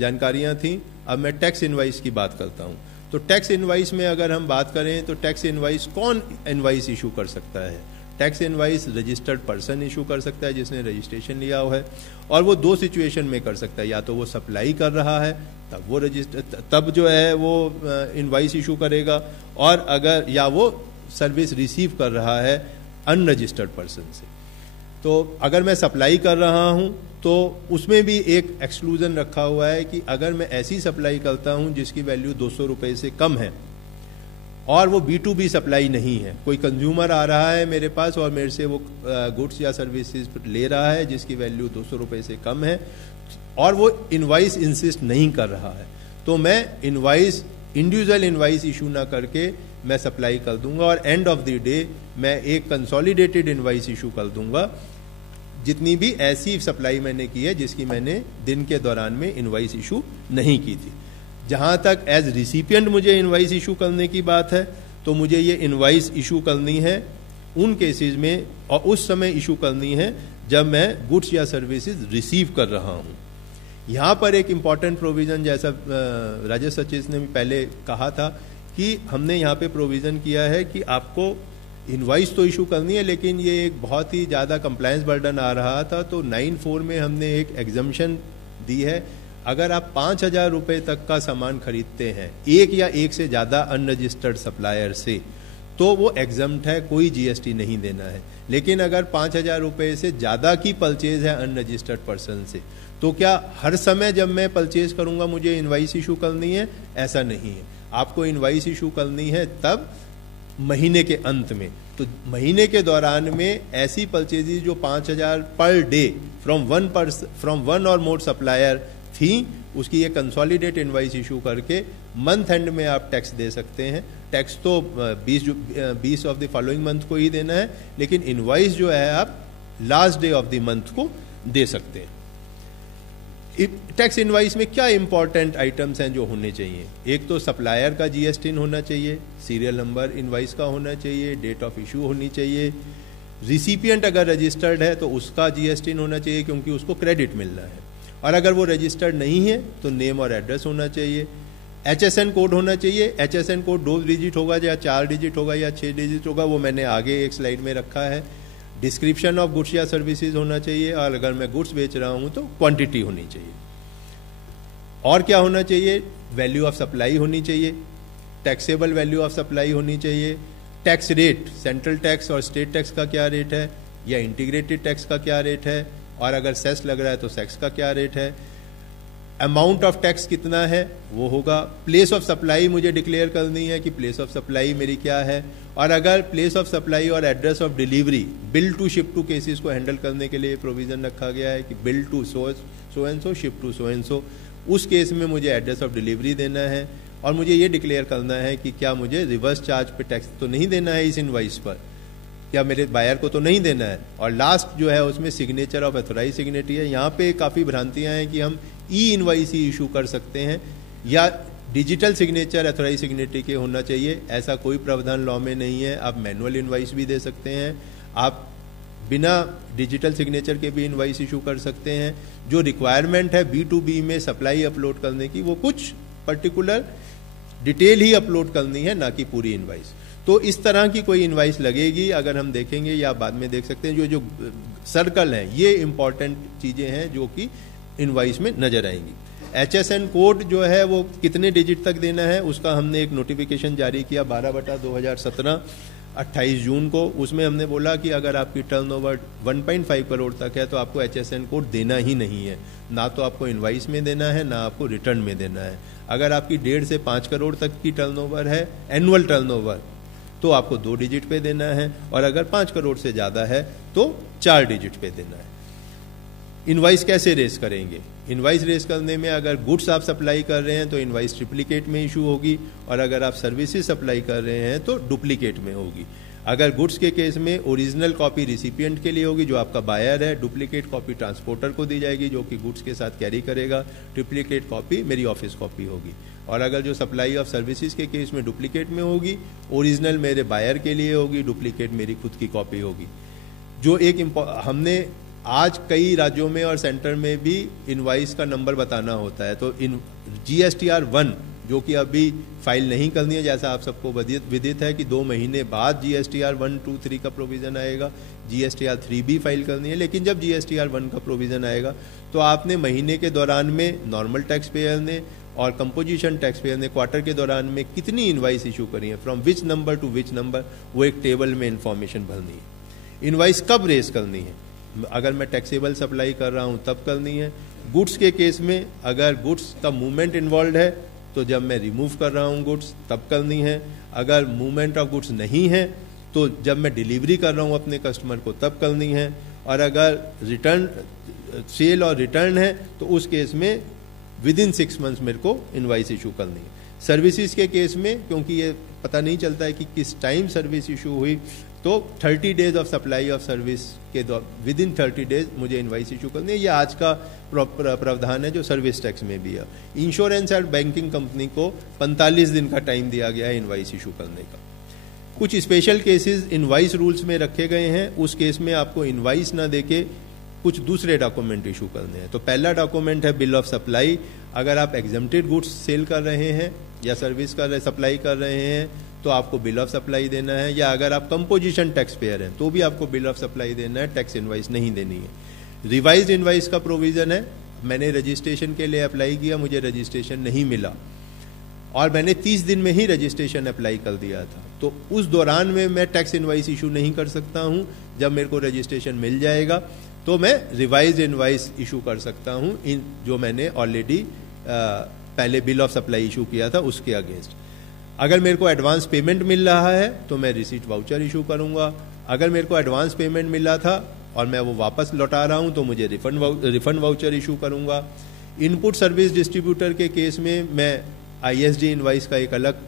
जानकारियाँ थी। अब मैं टैक्स इनवाइस की बात करता हूँ। तो टैक्स इनवाइस में अगर हम बात करें तो टैक्स इनवाइस कौन इनवाइस इशू कर सकता है? Tax invoice registered person issue कर सकता है जिसने रजिस्ट्रेशन लिया हुआ है, और वो 2 सिचुएशन में कर सकता है। या तो वो सप्लाई कर रहा है तब जो है वो इनवाइस इशू करेगा, और अगर या वो सर्विस रिसीव कर रहा है अनरजिस्टर्ड पर्सन से। तो अगर मैं सप्लाई कर रहा हूं तो उसमें भी एक एक्सक्लूजन रखा हुआ है कि अगर मैं ऐसी सप्लाई करता हूं जिसकी वैल्यू 200 रुपये से कम है और वो B2B सप्लाई नहीं है, कोई कंज्यूमर आ रहा है मेरे पास और मेरे से वो गुड्स या सर्विसेज ले रहा है जिसकी वैल्यू 200 रुपये से कम है, और वो इनवाइस इंसिस्ट नहीं कर रहा है, तो मैं इंडिविजुअल इनवाइस इशू ना करके मैं सप्लाई कर दूंगा, और एंड ऑफ द डे मैं एक कंसोलिडेटेड इनवाइस इशू कर दूंगा जितनी भी ऐसी सप्लाई मैंने की है जिसकी मैंने दिन के दौरान में इनवाइस इशू नहीं की थी। जहां तक एज रिसिपिएंट मुझे इनवाइस इशू करने की बात है, तो मुझे ये इनवाइस इशू करनी है उन केसेस में, और उस समय इशू करनी है जब मैं गुड्स या सर्विसेज रिसीव कर रहा हूं। यहाँ पर एक इम्पॉर्टेंट प्रोविज़न, जैसा राजेश सचिव ने भी पहले कहा था कि हमने यहाँ पे प्रोविज़न किया है कि आपको इनवाइस तो इशू करनी है, लेकिन ये एक बहुत ही ज़्यादा कंप्लायंस बर्डन आ रहा था, तो 9(4) में हमने एक एग्जम्पशन दी है। अगर आप 5,000 रुपये तक का सामान खरीदते हैं एक या एक से ज़्यादा अनरजिस्टर्ड सप्लायर से, तो वो एग्जम्प्ट है, कोई जीएसटी नहीं देना है। लेकिन अगर 5,000 रुपये से ज़्यादा की परचेज है अनरजिस्टर्ड पर्सन से, तो क्या हर समय जब मैं परचेज करूंगा मुझे इनवाइस इशू करनी है? ऐसा नहीं है। आपको इनवाइस इशू करनी है तब महीने के अंत में। तो महीने के दौरान में ऐसी परचेजेज जो 5,000 पर डे फ्रॉम वन और मोर सप्लायर थी, उसकी ये कंसोलिडेट इनवाइस इशू करके मंथ एंड में आप टैक्स दे सकते हैं। टैक्स तो 20 ऑफ द फॉलोइंग मंथ को ही देना है, लेकिन इनवाइस जो है आप last day of the month को दे सकते हैं। टैक्स इनवाइस में क्या इंपॉर्टेंट आइटम्स हैं जो होने चाहिए? एक तो सप्लायर का जीएसटी होना चाहिए, सीरियल नंबर इनवाइस का होना चाहिए, डेट ऑफ इशू होनी चाहिए। रिसिपिएंट अगर रजिस्टर्ड है तो उसका जीएसटी होना चाहिए क्योंकि उसको क्रेडिट मिलना है, और अगर वो रजिस्टर्ड नहीं है तो नेम और एड्रेस होना चाहिए। HSN कोड होना चाहिए। HSN कोड 2 डिजिट होगा या 4 डिजिट होगा या 6 डिजिट होगा, वो मैंने आगे एक स्लाइड में रखा है। डिस्क्रिप्शन ऑफ गुड्स या सर्विसेज होना चाहिए, और अगर मैं गुड्स बेच रहा हूं तो क्वांटिटी होनी चाहिए। और क्या होना चाहिए? वैल्यू ऑफ सप्लाई होनी चाहिए, टैक्सेबल वैल्यू ऑफ सप्लाई होनी चाहिए, टैक्स रेट, सेंट्रल टैक्स और स्टेट टैक्स का क्या रेट है, या इंटीग्रेटेड टैक्स का क्या रेट है, और अगर सेस लग रहा है तो सेस का क्या रेट है, अमाउंट ऑफ टैक्स कितना है वो होगा। प्लेस ऑफ सप्लाई मुझे डिक्लेयर करनी है कि प्लेस ऑफ सप्लाई मेरी क्या है, और अगर प्लेस ऑफ सप्लाई और address of delivery, bill to ship to cases को हैंडल करने के लिए प्रोविजन रखा गया है कि bill to so and so, ship to so and so, उस केस में मुझे एड्रेस ऑफ डिलीवरी देना है, और मुझे ये डिक्लेयर करना है कि क्या मुझे रिवर्स चार्ज पे टैक्स तो नहीं देना है इस इनवाइस पर, क्या मेरे बायर को तो नहीं देना है। और लास्ट जो है उसमें सिग्नेचर ऑफ अथोराइज सिग्नेटरी है। यहाँ पे काफ़ी भ्रांतियाँ हैं कि हम ई इनवाइस ही इशू कर सकते हैं या डिजिटल सिग्नेचर अथोराइज सिग्नेटरी के होना चाहिए, ऐसा कोई प्रावधान लॉ में नहीं है। आप मैनुअल इनवाइस भी दे सकते हैं, आप बिना डिजिटल सिग्नेचर के भी इनवाइस इशू कर सकते हैं। जो रिक्वायरमेंट है B2B में सप्लाई अपलोड करने की, वो कुछ पर्टिकुलर डिटेल ही अपलोड करनी है, ना कि पूरी इनवाइस। तो इस तरह की कोई इनवाइस लगेगी, अगर हम देखेंगे या बाद में देख सकते हैं, जो सर्कल हैं ये इंपॉर्टेंट चीज़ें हैं जो कि इनवाइस में नजर आएंगी। HSN कोड जो है वो कितने डिजिट तक देना है, उसका हमने एक नोटिफिकेशन जारी किया 12/2017 28 जून को। उसमें हमने बोला कि अगर आपकी टर्नओवर 1.5 करोड़ तक है तो आपको HSN कोड देना ही नहीं है, ना तो आपको इनवाइस में देना है, ना आपको रिटर्न में देना है। अगर आपकी 1.5 से 5 करोड़ तक की टर्नओवर है, एनुअल टर्नओवर, तो आपको 2 डिजिट पे देना है, और अगर 5 करोड़ से ज़्यादा है तो 4 डिजिट पे देना है। इनवाइस कैसे रेस करेंगे? इनवाइस रेस करने में अगर गुड्स आप सप्लाई कर रहे हैं तो इनवाइस ट्रिप्लिकेट में इशू होगी, और अगर आप सर्विसेज सप्लाई कर रहे हैं तो डुप्लीकेट में होगी। अगर गुड्स के केस में ओरिजिनल कॉपी रिसिपिएंट के लिए होगी जो आपका बायर है, डुप्लीकेट कॉपी ट्रांसपोर्टर को दी जाएगी जो कि गुड्स के साथ कैरी करेगा, ट्रिप्लीकेट कॉपी मेरी ऑफिस कॉपी होगी। और अगर जो सप्लाई ऑफ सर्विसेज के केस में डुप्लीकेट में होगी, ओरिजिनल मेरे बायर के लिए होगी, डुप्लीकेट मेरी खुद की कॉपी होगी। जो एक हमने आज कई राज्यों में और सेंटर में भी इनवाइस का नंबर बताना होता है, तो इन GSTR 1 जो कि अभी फाइल नहीं करनी है, जैसा आप सबको विदित है कि 2 महीने बाद GSTR 1, 2, 3 का प्रोविजन आएगा, GSTR 3 भी फाइल करनी है। लेकिन जब GSTR 1 का प्रोविजन आएगा तो आपने महीने के दौरान में नॉर्मल टैक्स पेयर ने और कंपोजिशन टैक्स पेयर ने क्वार्टर के दौरान में कितनी इनवाइस इशू करी है, from which number two which number, वो एक टेबल में इंफॉर्मेशन भरनी है। इनवाइस कब रेस करनी है? अगर मैं टैक्सेबल सप्लाई कर रहा हूं तब करनी है। गुड्स के केस में अगर गुड्स का मूवमेंट इन्वॉल्व है तो जब मैं रिमूव कर रहा हूं गुड्स तब करनी है। अगर मूवमेंट ऑफ गुड्स नहीं है तो जब मैं डिलीवरी कर रहा हूं अपने कस्टमर को तब करनी है। और अगर रिटर्न सेल और रिटर्न है तो उस केस में विद इन 6 मंथ्स मेरे को इनवाइस इशू करनी है। सर्विसेज के केस में क्योंकि ये पता नहीं चलता है कि किस टाइम सर्विस इशू हुई, तो 30 days of supply of service के विद इन 30 डेज मुझे इनवाइस इशू करनी है। ये आज का प्रावधान है जो सर्विस टैक्स में भी है। इंश्योरेंस एंड बैंकिंग कंपनी को 45 दिन का टाइम दिया गया है इनवाइस इशू करने का। कुछ स्पेशल केसेस इनवाइस रूल्स में रखे गए हैं, उस केस में आपको इनवाइस ना देके कुछ दूसरे डॉक्यूमेंट इशू करने हैं। तो पहला डॉक्यूमेंट है बिल ऑफ सप्लाई। अगर आप एग्जम्प्टेड गुड्स सेल कर रहे हैं या सर्विस सप्लाई कर रहे हैं तो आपको बिल ऑफ सप्लाई देना है, या अगर आप कंपोजिशन टैक्स पेयर हैं तो भी आपको बिल ऑफ सप्लाई देना है, टैक्स इनवाइस नहीं देनी है। रिवाइज्ड इनवाइस का प्रोविजन है, मैंने रजिस्ट्रेशन के लिए अप्लाई किया, मुझे रजिस्ट्रेशन नहीं मिला और मैंने 30 दिन में ही रजिस्ट्रेशन अप्लाई कर दिया था, तो उस दौरान में मैं टैक्स इनवाइस इशू नहीं कर सकता हूं। जब मेरे को रजिस्ट्रेशन मिल जाएगा तो मैं रिवाइज्ड इनवाइस इशू कर सकता हूं, इन जो मैंने ऑलरेडी पहले बिल ऑफ सप्लाई इशू किया था उसके अगेंस्ट। अगर मेरे को एडवांस पेमेंट मिल रहा है तो मैं रिसीट वाउचर इशू करूंगा। अगर मेरे को एडवांस पेमेंट मिला था और मैं वो वापस लौटा रहा हूं तो मुझे रिफंड वाउचर इशू करूंगा। इनपुट सर्विस डिस्ट्रीब्यूटर के केस में मैं ISD इनवाइस का एक अलग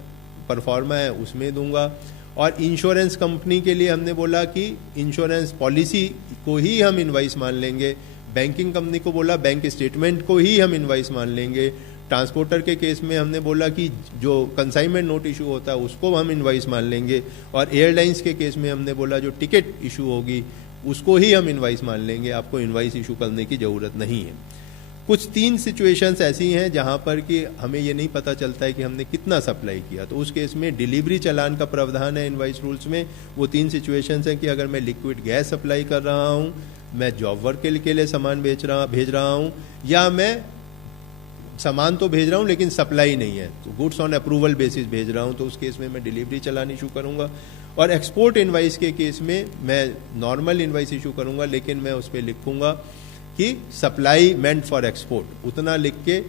परफॉर्मा है उसमें दूंगा। और इंश्योरेंस कंपनी के लिए हमने बोला कि इंश्योरेंस पॉलिसी को ही हम इनवाइस मान लेंगे। बैंकिंग कंपनी को बोला बैंक स्टेटमेंट को ही हम इनवाइस मान लेंगे। ट्रांसपोर्टर के केस में हमने बोला कि जो कंसाइनमेंट नोट इशू होता है उसको हम इनवाइस मान लेंगे। और एयरलाइंस के केस में हमने बोला जो टिकट इशू होगी उसको ही हम इनवाइस मान लेंगे, आपको इनवाइस इशू करने की ज़रूरत नहीं है। कुछ 3 सिचुएशंस ऐसी हैं जहां पर कि हमें ये नहीं पता चलता है कि हमने कितना सप्लाई किया, तो उस केस में डिलीवरी चालान का प्रावधान है इनवाइस रूल्स में। वो 3 सिचुएशंस हैं कि अगर मैं लिक्विड गैस सप्लाई कर रहा हूं, मैं जॉब वर्क के लिए सामान भेज रहा हूं, या मैं सामान तो भेज रहा हूं लेकिन सप्लाई नहीं है, तो गुड्स ऑन अप्रूवल बेसिस भेज रहा हूं, तो उस केस में मैं डिलीवरी चालान इशू करूंगा। और एक्सपोर्ट इनवाइस के केस में मैं नॉर्मल इनवाइस इशू करूंगा, लेकिन मैं उस पर लिखूंगा कि सप्लाई मेंट फॉर एक्सपोर्ट, उतना लिख के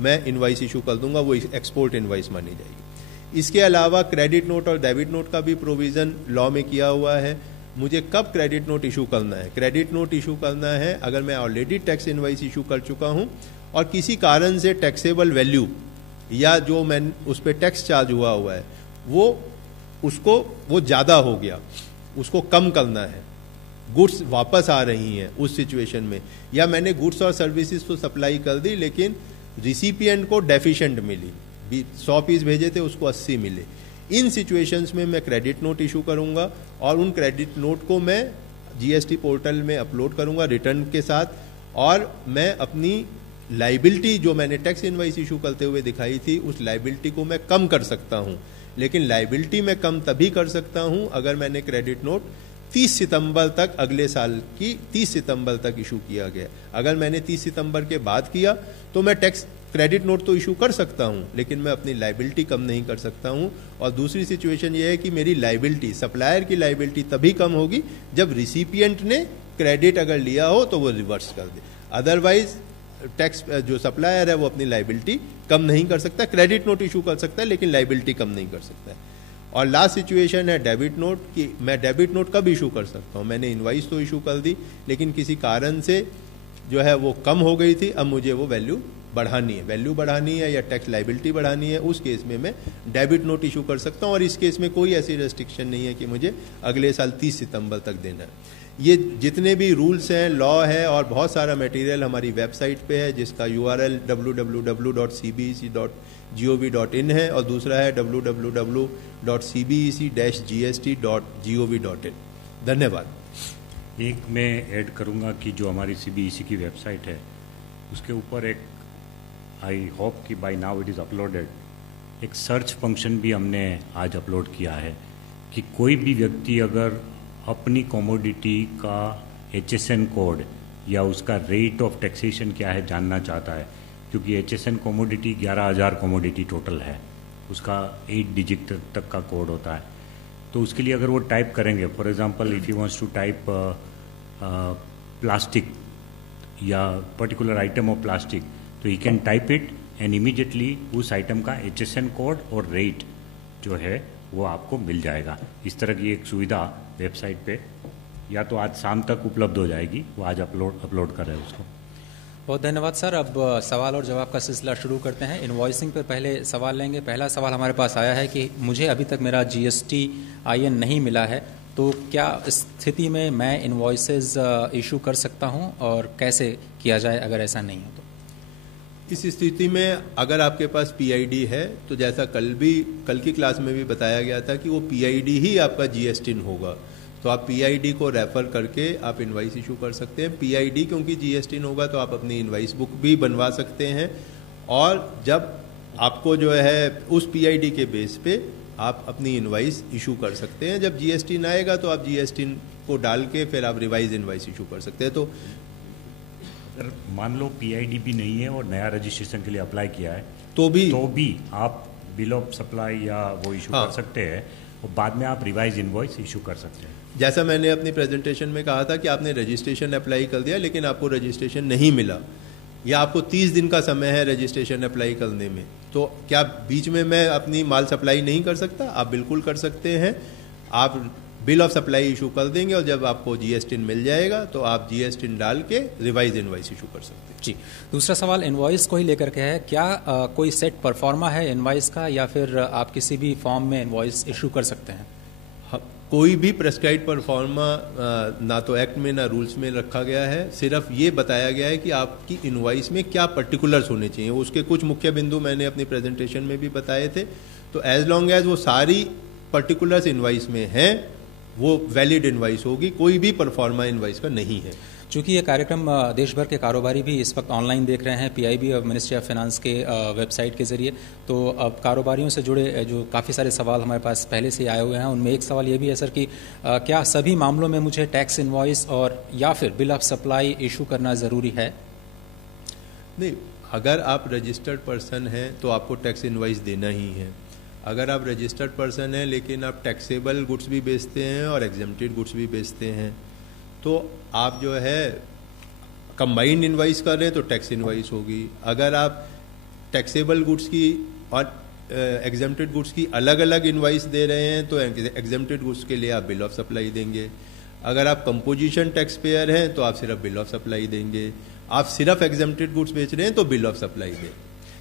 मैं इनवाइस इशू कर दूंगा, वो एक्सपोर्ट इनवाइस मानी जाएगी। इसके अलावा क्रेडिट नोट और डेबिट नोट का भी प्रोविजन लॉ में किया हुआ है। मुझे कब क्रेडिट नोट इशू करना है? क्रेडिट नोट इशू करना है अगर मैं ऑलरेडी टैक्स इनवाइस इशू कर चुका हूं और किसी कारण से टैक्सेबल वैल्यू या जो मैं उस पर टैक्स चार्ज हुआ है वो ज़्यादा हो गया, उसको कम करना है, गुड्स वापस आ रही हैं उस सिचुएशन में, या मैंने गुड्स और सर्विसेज तो सप्लाई कर दी लेकिन रिसिपिएंट को डेफिशिएंट मिली, 100 पीस भेजे थे उसको 80 मिले। इन सिचुएशंस में मैं क्रेडिट नोट इशू करूंगा और उन क्रेडिट नोट को मैं जीएसटी पोर्टल में अपलोड करूंगा रिटर्न के साथ, और मैं अपनी लाइबिलिटी जो मैंने टैक्स इनवॉइस इशू करते हुए दिखाई थी उस लाइबिलिटी को मैं कम कर सकता हूं। लेकिन लाइबिलिटी मैं कम तभी कर सकता हूं अगर मैंने क्रेडिट नोट 30 सितंबर तक, अगले साल की 30 सितंबर तक इशू किया गया। अगर मैंने 30 सितंबर के बाद किया तो मैं टैक्स क्रेडिट नोट तो इशू कर सकता हूं, लेकिन मैं अपनी लाइबिलिटी कम नहीं कर सकता हूं। और दूसरी सिचुएशन ये है कि मेरी लाइबिलिटी, सप्लायर की लाइबिलिटी तभी कम होगी जब रिसिपिएंट ने क्रेडिट अगर लिया हो तो वो रिवर्स कर दे। अदरवाइज टैक्स जो सप्लायर है वो अपनी लाइबिलिटी कम नहीं कर सकता। क्रेडिट नोट इशू कर सकता है लेकिन लाइबिलिटी कम नहीं कर सकता है। और लास्ट सिचुएशन है डेबिट नोट की। मैं डेबिट नोट कब इशू कर सकता हूँ? मैंने इनवाइस तो इशू कर दी, लेकिन किसी कारण से जो है वो कम हो गई थी, अब मुझे वो वैल्यू बढ़ानी है या टैक्स लाइबिलिटी बढ़ानी है, उस केस में मैं डेबिट नोट इशू कर सकता हूँ। और इस केस में कोई ऐसी रेस्ट्रिक्शन नहीं है कि मुझे अगले साल 30 सितंबर तक देना है। ये जितने भी रूल्स हैं, लॉ है, और बहुत सारा मटेरियल हमारी वेबसाइट पे है जिसका URL www.cbec.gov.in है और दूसरा है www.cbec-gst.gov.in। धन्यवाद। एक मैं ऐड करूंगा कि जो हमारी CBEC की वेबसाइट है उसके ऊपर एक, आई होप कि by now it is uploaded, एक सर्च फंक्शन भी हमने आज अपलोड किया है कि कोई भी व्यक्ति अगर अपनी कमोडिटी का HSN कोड या उसका रेट ऑफ टैक्सेशन क्या है जानना चाहता है, क्योंकि HSN कमोडिटी 11,000 कमोडिटी टोटल है, उसका 8 डिजिट तक का कोड होता है। तो उसके लिए अगर वो टाइप करेंगे, for example if you wants to type plastic या पर्टिकुलर आइटम ऑफ प्लास्टिक, तो he can type it and immediately उस आइटम का HSN कोड और रेट जो है वो आपको मिल जाएगा। इस तरह की एक सुविधा वेबसाइट पे या तो आज शाम तक उपलब्ध हो जाएगी, वो आज अपलोड कर रहे हैं उसको। बहुत धन्यवाद सर। अब सवाल और जवाब का सिलसिला शुरू करते हैं। इनवॉइसिंग पर पहले सवाल लेंगे। पहला सवाल हमारे पास आया है कि मुझे अभी तक मेरा GSTIN नहीं मिला है, तो क्या स्थिति में मैं इनवॉइसेस इशू कर सकता हूं और कैसे किया जाए अगर ऐसा नहीं हो तो? इस स्थिति में अगर आपके पास PID है तो जैसा कल की क्लास में भी बताया गया था कि वो PID ही आपका GSTIN होगा, तो आप PID को रेफर करके आप इनवाइस इशू कर सकते हैं। PID क्योंकि GSTIN होगा तो आप अपनी इनवाइस बुक भी बनवा सकते हैं, और जब आपको जो है उस PID के बेस पे आप अपनी इनवाइस इशू कर सकते हैं। जब GSTIN आएगा तो आप GSTIN को डाल के फिर आप रिवाइज इनवाइस इशू कर सकते हैं। तो मान लो PID भी नहीं है और नया रजिस्ट्रेशन के लिए अप्लाई किया है तो भी आप बिल ऑफ सप्लाई या वो इशू कर सकते हैं, और बाद में आप रिवाइज इनवॉइस इशू कर सकते हैं। जैसा मैंने अपनी प्रेजेंटेशन में कहा था कि आपने रजिस्ट्रेशन अप्लाई कर दिया लेकिन आपको रजिस्ट्रेशन नहीं मिला, या आपको 30 दिन का समय है रजिस्ट्रेशन अप्लाई करने में, तो क्या बीच में मैं अपनी माल सप्लाई नहीं कर सकता? आप बिल्कुल कर सकते हैं। आप बिल ऑफ सप्लाई इशू कर देंगे और जब आपको GSTIN मिल जाएगा तो आप GSTIN डाल के रिवाइज इनवाइस इशू कर सकते हैं। जी, दूसरा सवाल इनवॉइस को ही लेकर के है। क्या कोई सेट परफॉर्मा है इनवॉइस का, या फिर आप किसी भी फॉर्म में इनवॉइस इशू कर सकते हैं? कोई भी प्रेस्क्राइब परफॉर्मा ना तो एक्ट में ना रूल्स में रखा गया है, सिर्फ ये बताया गया है कि आपकी इनवॉइस में क्या पर्टिकुलर्स होने चाहिए। उसके कुछ मुख्य बिंदु मैंने अपनी प्रेजेंटेशन में भी बताए थे। तो एज लॉन्ग एज वो सारी पर्टिकुलर्स इनवॉइस में हैं वो वैलिड इनवॉइस होगी, कोई भी परफॉर्मा इनवॉइस का नहीं है। चूंकि ये कार्यक्रम देश भर के कारोबारी भी इस वक्त ऑनलाइन देख रहे हैं PIB और मिनिस्ट्री ऑफ फाइनेंस के वेबसाइट के ज़रिए, तो अब कारोबारियों से जुड़े जो काफ़ी सारे सवाल हमारे पास पहले से आए हुए हैं, उनमें एक सवाल ये भी है सर कि क्या सभी मामलों में मुझे टैक्स इनवॉइस और या फिर बिल ऑफ सप्लाई इशू करना ज़रूरी है? नहीं, अगर आप रजिस्टर्ड पर्सन हैं तो आपको टैक्स इनवॉइस देना ही है। अगर आप रजिस्टर्ड पर्सन हैं लेकिन आप टैक्सेबल गुड्स भी बेचते हैं और एग्जेम्प्टेड गुड्स भी बेचते हैं, तो आप जो है कंबाइंड इनवाइस कर रहे हैं तो टैक्स इनवाइस होगी। अगर आप टैक्सेबल गुड्स की और एग्जेम्प्टेड गुड्स की अलग अलग इनवाइस दे रहे हैं तो एग्जेम्प्टेड गुड्स के लिए आप बिल ऑफ सप्लाई देंगे। अगर आप कंपोजिशन टैक्स पेयर हैं तो आप सिर्फ बिल ऑफ सप्लाई देंगे। आप सिर्फ एग्जेम्प्टेड गुड्स बेच रहे हैं तो बिल ऑफ सप्लाई दें।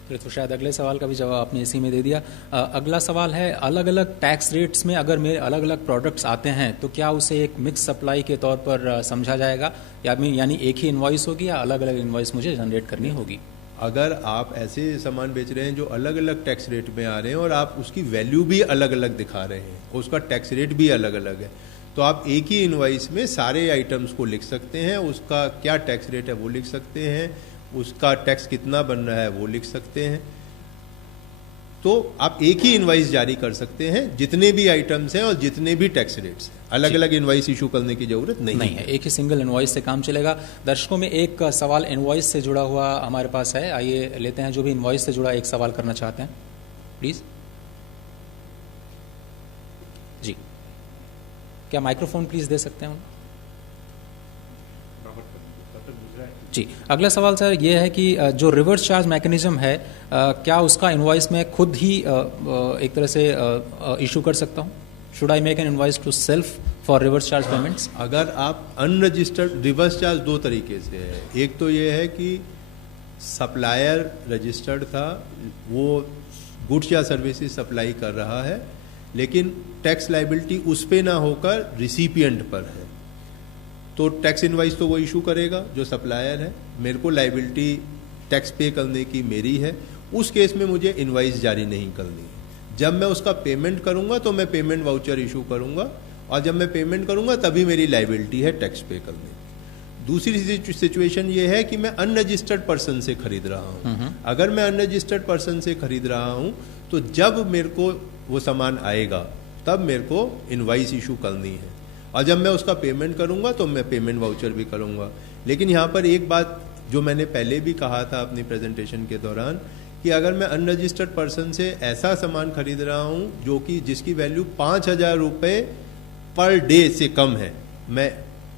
तो शायद अगले सवाल का भी जवाब आपने इसी में दे दिया। अगला सवाल है, अलग अलग टैक्स रेट्स में अगर मेरे अलग अलग प्रोडक्ट्स आते हैं तो क्या उसे एक मिक्स सप्लाई के तौर पर समझा जाएगा, यानी एक ही इनवॉइस होगी या अलग अलग इनवॉइस मुझे जनरेट करनी होगी? अगर आप ऐसे सामान बेच रहे हैं जो अलग अलग टैक्स रेट में आ रहे हैं और आप उसकी वैल्यू भी अलग अलग दिखा रहे हैं, उसका टैक्स रेट भी अलग अलग है, तो आप एक ही इनवॉइस में सारे आइटम्स को लिख सकते हैं, उसका क्या टैक्स रेट है वो लिख सकते हैं, उसका टैक्स कितना बन रहा है वो लिख सकते हैं। तो आप एक ही इनवॉइस जारी कर सकते हैं जितने भी आइटम्स हैं और जितने भी टैक्स रेट्स हैं। अलग अलग इनवॉइस इशू करने की जरूरत नहीं है। एक ही सिंगल इनवॉइस से काम चलेगा। दर्शकों में एक सवाल इनवॉइस से जुड़ा हुआ हमारे पास है, आइए लेते हैं। जो भी इनवॉइस से जुड़ा एक सवाल करना चाहते हैं प्लीज जी। क्या माइक्रोफोन प्लीज दे सकते हैं जी। अगला सवाल सर ये है कि जो रिवर्स चार्ज मैकेनिज्म है, क्या उसका इनवॉइस में खुद ही एक तरह से इशू कर सकता हूँ? Should I make an invoice to self for reverse charge payments? अगर आप अनरजिस्टर्ड, रिवर्स चार्ज दो तरीके से है। एक तो ये है कि सप्लायर रजिस्टर्ड था, वो गुड्स या सर्विसेज सप्लाई कर रहा है, लेकिन टैक्स लाइबिलिटी उस पे ना होकर रिसिपिएंट पर है, तो टैक्स इनवाइस तो वो इशू करेगा जो सप्लायर है। मेरे को लाइबिलिटी टैक्स पे करने की मेरी है, उस केस में मुझे इनवाइस जारी नहीं करनी है। जब मैं उसका पेमेंट करूंगा तो मैं पेमेंट वाउचर इशू करूंगा, और जब मैं पेमेंट करूंगा तभी मेरी लाइबिलिटी है टैक्स पे करने की। दूसरी सिचुएशन ये है कि मैं अनरजिस्टर्ड पर्सन से खरीद रहा हूँ। अगर मैं अनरजिस्टर्ड पर्सन से खरीद रहा हूँ तो जब मेरे को वो सामान आएगा तब मेरे को इनवाइस इशू करनी है, और जब मैं उसका पेमेंट करूंगा तो मैं पेमेंट वाउचर भी करूंगा। लेकिन यहाँ पर एक बात जो मैंने पहले भी कहा था अपनी प्रेजेंटेशन के दौरान, कि अगर मैं अनरजिस्टर्ड पर्सन से ऐसा सामान खरीद रहा हूँ जो कि जिसकी वैल्यू 5,000 रुपये पर डे से कम है, मैं